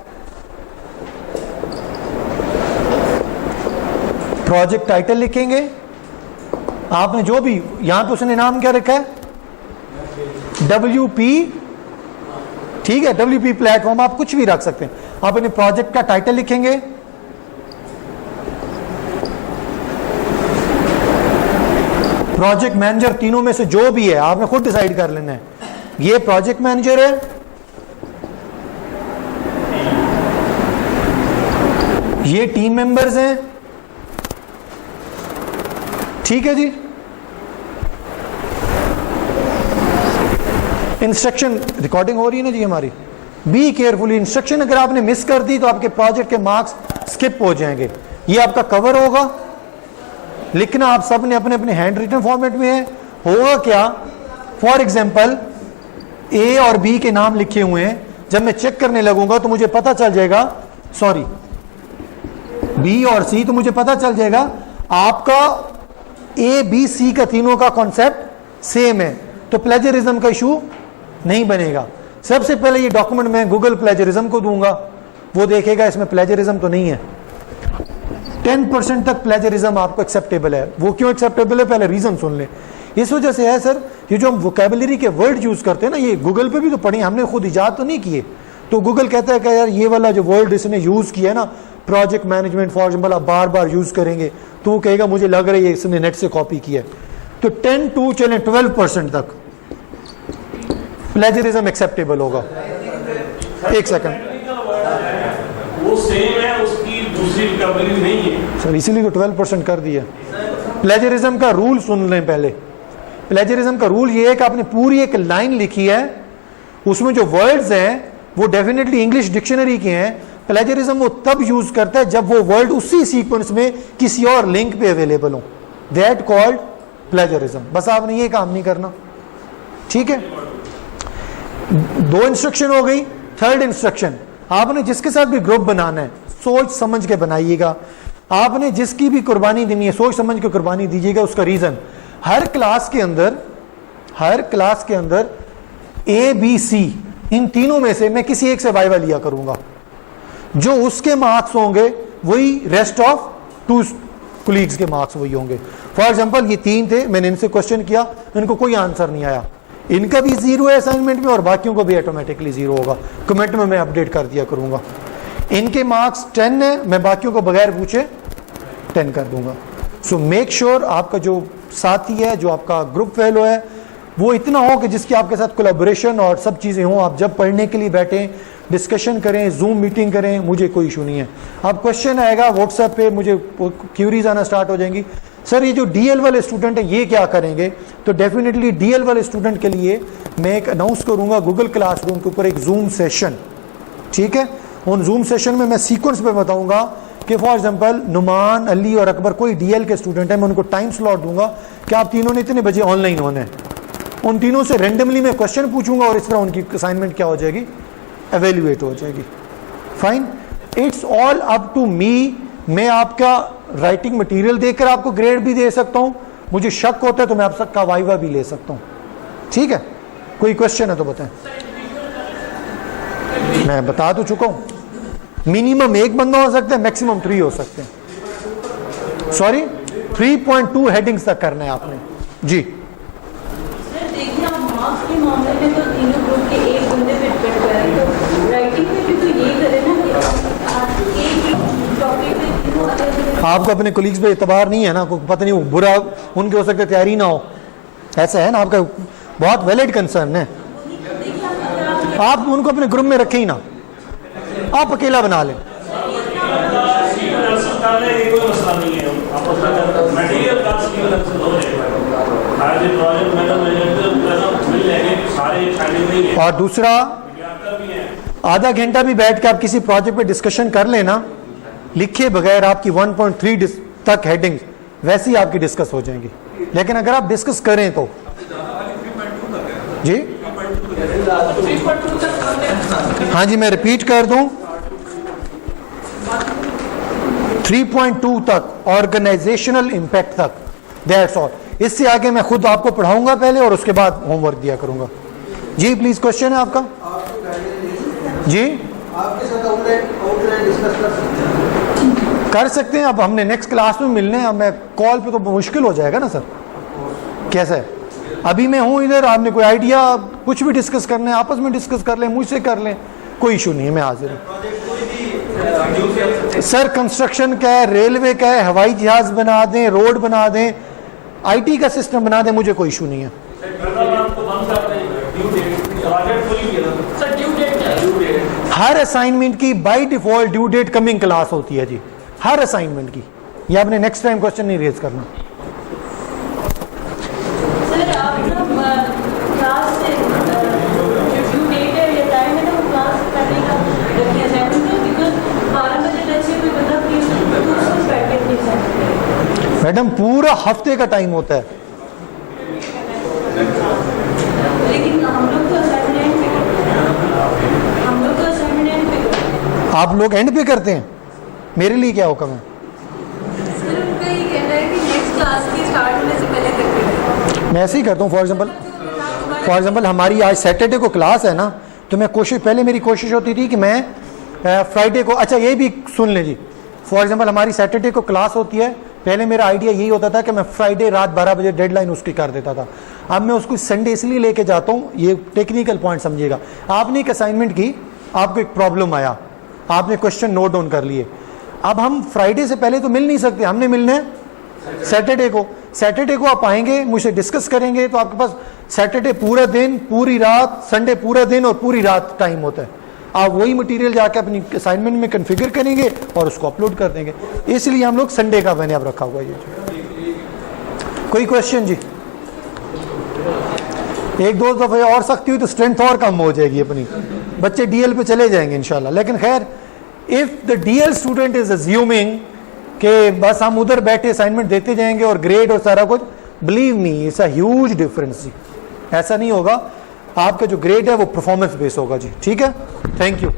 प्रोजेक्ट टाइटल लिखेंगे, आपने जो भी यहां पे उसने नाम क्या रखा है, WP, ठीक है, WP प्लेटफॉर्म, आप कुछ भी रख सकते हैं। आप अपने प्रोजेक्ट का टाइटल लिखेंगे, प्रोजेक्ट मैनेजर तीनों में से जो भी है आपने खुद डिसाइड कर लेना है, ये प्रोजेक्ट मैनेजर है, ये टीम मेंबर्स हैं, ठीक है जी। इंस्ट्रक्शन रिकॉर्डिंग हो रही है ना जी हमारी, बी केयरफुली, इंस्ट्रक्शन अगर आपने मिस कर दी तो आपके प्रोजेक्ट के मार्क्स स्किप हो जाएंगे। ये आपका कवर होगा, लिखना आप सब ने अपने अपने हैंड रिटन फॉर्मेट में है। होगा क्या, फॉर एग्जाम्पल ए और बी के नाम लिखे हुए हैं, जब मैं चेक करने लगूंगा तो मुझे पता चल जाएगा, सॉरी बी और सी, तो मुझे पता चल जाएगा आपका ए बी सी का तीनों का कॉन्सेप्ट सेम है, तो प्लेजरिज्म का इशू नहीं बनेगा। सबसे पहले ये डॉक्यूमेंट मैं गूगल प्लेजरिज्म को दूंगा, वो देखेगा इसमें प्लेजरिज्म तो नहीं है। 10% तक प्लेजरिज्म आपको एक्सेप्टेबल है। वो क्यों एक्सेप्टेबल है, पहले रीजन सुन ले। इस वजह से है सर, ये जो हम वोकैबुलरी के वर्ड यूज करते हैं ना, ये गूगल पे भी तो पढ़े, हमने खुद इजाद तो नहीं किए। तो गूगल कहता है कि यार ये वाला जो वर्ड इसने यूज किया है ना, प्रोजेक्ट मैनेजमेंट फॉर एग्जाम्पल, आप बार बार यूज करेंगे तो वो कहेगा मुझे लग रहा है इसने नेट से कॉपी किया है। तो 10 to चले 12% तक प्लेजरिज्म एक्सेप्टेबल होगा। एक सेकंड, वो सेम है, उसकी दूसरी वोकैबुलरी नहीं है सर, इसीलिए तो 12% कर दिया। प्लेजरिज्म का रूल सुन लें पहले। प्लेजरिज्म का रूल ये है कि आपने पूरी एक लाइन लिखी है, उसमें जो वर्ड्स हैं वो डेफिनेटली इंग्लिश डिक्शनरी के हैं। प्लेजरिज्म वो तब यूज करता है जब वो वर्ड उसी सीक्वेंस में किसी और लिंक पे अवेलेबल हो, दैट कॉल्ड प्लेजरिज्म। बस आपने ये काम नहीं करना, ठीक है। 2 इंस्ट्रक्शन हो गई। थर्ड इंस्ट्रक्शन, आपने जिसके साथ भी ग्रुप बनाना है सोच समझ के बनाइएगा। आपने जिसकी भी कुर्बानी देनी है सोच समझ के कुर्बानी दीजिएगा। उसका रीजन, हर क्लास के अंदर ए बी सी इन तीनों में से मैं किसी एक से वाइवा लिया करूंगा, जो उसके मार्क्स होंगे वही रेस्ट ऑफ 2 कुलीग्स के मार्क्स वही होंगे। फॉर एग्जांपल ये 3 थे, मैंने इनसे क्वेश्चन किया, इनको कोई आंसर नहीं आया, इनका भी 0 है असाइनमेंट में और बाकियों को भी ऑटोमेटिकली 0 होगा। कमेंट में मैं अपडेट कर दिया करूंगा। इनके मार्क्स 10 है, मैं बाकियों को बगैर पूछे 10 कर दूंगा। सो मेक श्योर आपका जो साथी है, जो आपका ग्रुप फेलो है, वो इतना हो कि जिसकी आपके साथ कोलैबोरेशन और सब चीज़ें हों। आप जब पढ़ने के लिए बैठें, डिस्कशन करें, जूम मीटिंग करें, मुझे कोई इशू नहीं है। अब क्वेश्चन आएगा व्हाट्सएप पे, मुझे क्यूरीज आना स्टार्ट हो जाएंगी, सर ये जो डीएल वाले स्टूडेंट है ये क्या करेंगे। तो डेफिनेटली डीएल वाले स्टूडेंट के लिए मैं एक अनाउंस करूंगा गूगल क्लासरूम के ऊपर एक जूम सेशन, ठीक है। उन जूम सेशन में मैं सीक्वेंस पे बताऊंगा कि फॉर एग्जांपल नुमान, अली और अकबर कोई डीएल के स्टूडेंट है, मैं उनको टाइम स्लॉट दूंगा कि आप तीनों ने इतने बजे ऑनलाइन होना है। उन तीनों से रेंडमली मैं क्वेश्चन पूछूंगा और इस तरह उनकी असाइनमेंट क्या हो जाएगी, एवेल्युएट हो जाएगी। Fine, it's all up to me. मैं आपका राइटिंग मटेरियल देकर आपको ग्रेड भी दे सकता हूं, मुझे शक होता है तो मैं आप सबका वाइवा भी ले सकता हूं, ठीक है। कोई क्वेश्चन है तो बताएं। मैं बता तो चुका हूं, मिनिमम 1 बंदा हो सकता है, मैक्सिमम 3 हो सकते हैं। सॉरी 3.2 हेडिंग्स तक करना है आपने, जी सर देखिए, आप मार्क्स के मामले में तो तीनों ग्रुप के एक बंदे पे डिपेंड करें, तो राइटिंग में भी तो ये करें ना कि आप एक ही टॉपिक पे तीनों अलग। आपको अपने कोलीग्स पे इतबार नहीं है ना, कोई पता नहीं बुरा उनके हो सकता है तैयारी ना हो, ऐसा है ना, आपका बहुत वैलिड कंसर्न है। आप उनको अपने ग्रुप में रखें ही ना, आप अकेला बना लें। और दूसरा, आधा घंटा भी बैठ के आप किसी प्रोजेक्ट पे डिस्कशन कर लेना, लिखे बगैर आपकी 1.3 तक हेडिंग वैसे ही आपकी डिस्कस हो जाएंगी। लेकिन अगर आप डिस्कस करें तो जी, हाँ जी, मैं रिपीट कर दूं, 3.2 तक ऑर्गेनाइजेशनल इम्पैक्ट तक, दैट्स ऑल। इससे आगे मैं खुद आपको पढ़ाऊंगा पहले और उसके बाद होमवर्क दिया करूंगा। जी प्लीज, क्वेश्चन है आपका जी। आपके साथ आउटलाइन डिस्कस कर सकते हैं। अब हमने नेक्स्ट क्लास में मिलने हैं, अब मैं कॉल पे तो मुश्किल हो जाएगा ना सर। कैसे, अभी मैं हूँ इधर, आपने कोई आइडिया कुछ भी डिस्कस करना है आपस में डिस्कस कर लें, मुझसे कर लें, कोई इशू नहीं है, मैं हाजिर हूँ। सर कंस्ट्रक्शन का है, रेलवे का है, हवाई जहाज बना दें, रोड बना दें, आईटी का सिस्टम बना दें, मुझे कोई इशू नहीं है। हर असाइनमेंट की by default due date coming class होती है जी, हर असाइनमेंट की। ये आपने नेक्स्ट टाइम क्वेश्चन नहीं रेज करना। सर आप ना क्लास से ड्यू डेट है या टाइम है ना, वो क्लास पहले का रखिए असाइनमेंट में, बिकॉज 12 बजे तक से कोई बंदा फ्री हो तो उसको बैठ के नहीं। मैडम पूरा हफ्ते का टाइम होता है, लेकिन हम लोग तो असाइनमेंट पे करते हैं, हम लोग तो असाइनमेंट पे करते हैं। आप लोग एंड पे करते हैं, मेरे लिए क्या हुक्म है? सर उनका ये कहना है कि नेक्स्ट क्लास की स्टार्ट होने से पहले करते हैं। मैं ऐसे ही करता हूँ। फॉर एग्जांपल हमारी आज सैटरडे को क्लास है ना, तो मैं कोशिश, पहले मेरी कोशिश होती थी कि मैं फ्राइडे को, अच्छा ये भी सुन लें जी, फॉर एग्जांपल हमारी सैटरडे को क्लास होती है, पहले मेरा आइडिया यही होता था कि मैं फ्राइडे रात 12 बजे डेडलाइन उसकी कर देता था। अब मैं उसको संडे इसलिए लेके जाता हूँ, ये टेक्निकल पॉइंट समझिएगा। आपने एक असाइनमेंट की, आपको एक प्रॉब्लम आया, आपने क्वेश्चन नोट डाउन कर लिए, अब हम फ्राइडे से पहले तो मिल नहीं सकते, हमने मिलना है सैटरडे को। सैटरडे को आप आएंगे, मुझसे डिस्कस करेंगे, तो आपके पास सैटरडे पूरा दिन, पूरी रात, संडे पूरा दिन और पूरी रात टाइम होता है। आप वही मटेरियल जाके अपनी असाइनमेंट में कन्फिगर करेंगे और उसको अपलोड कर देंगे। इसलिए हम लोग संडे का मैंने अब रखा हुआ है। कोई क्वेश्चन जी? एक दो दफे और सख्ती हुई तो स्ट्रेंथ और कम हो जाएगी अपनी, बच्चे डीएल पे चले जाएंगे इंशाल्लाह। लेकिन खैर, if the DL student is assuming कि बस हम उधर बैठे असाइनमेंट देते जाएंगे और ग्रेड और सारा कुछ, believe me it's a huge difference जी। ऐसा नहीं होगा, आपका जो ग्रेड है वो परफॉर्मेंस बेस होगा जी। ठीक है, थैंक यू।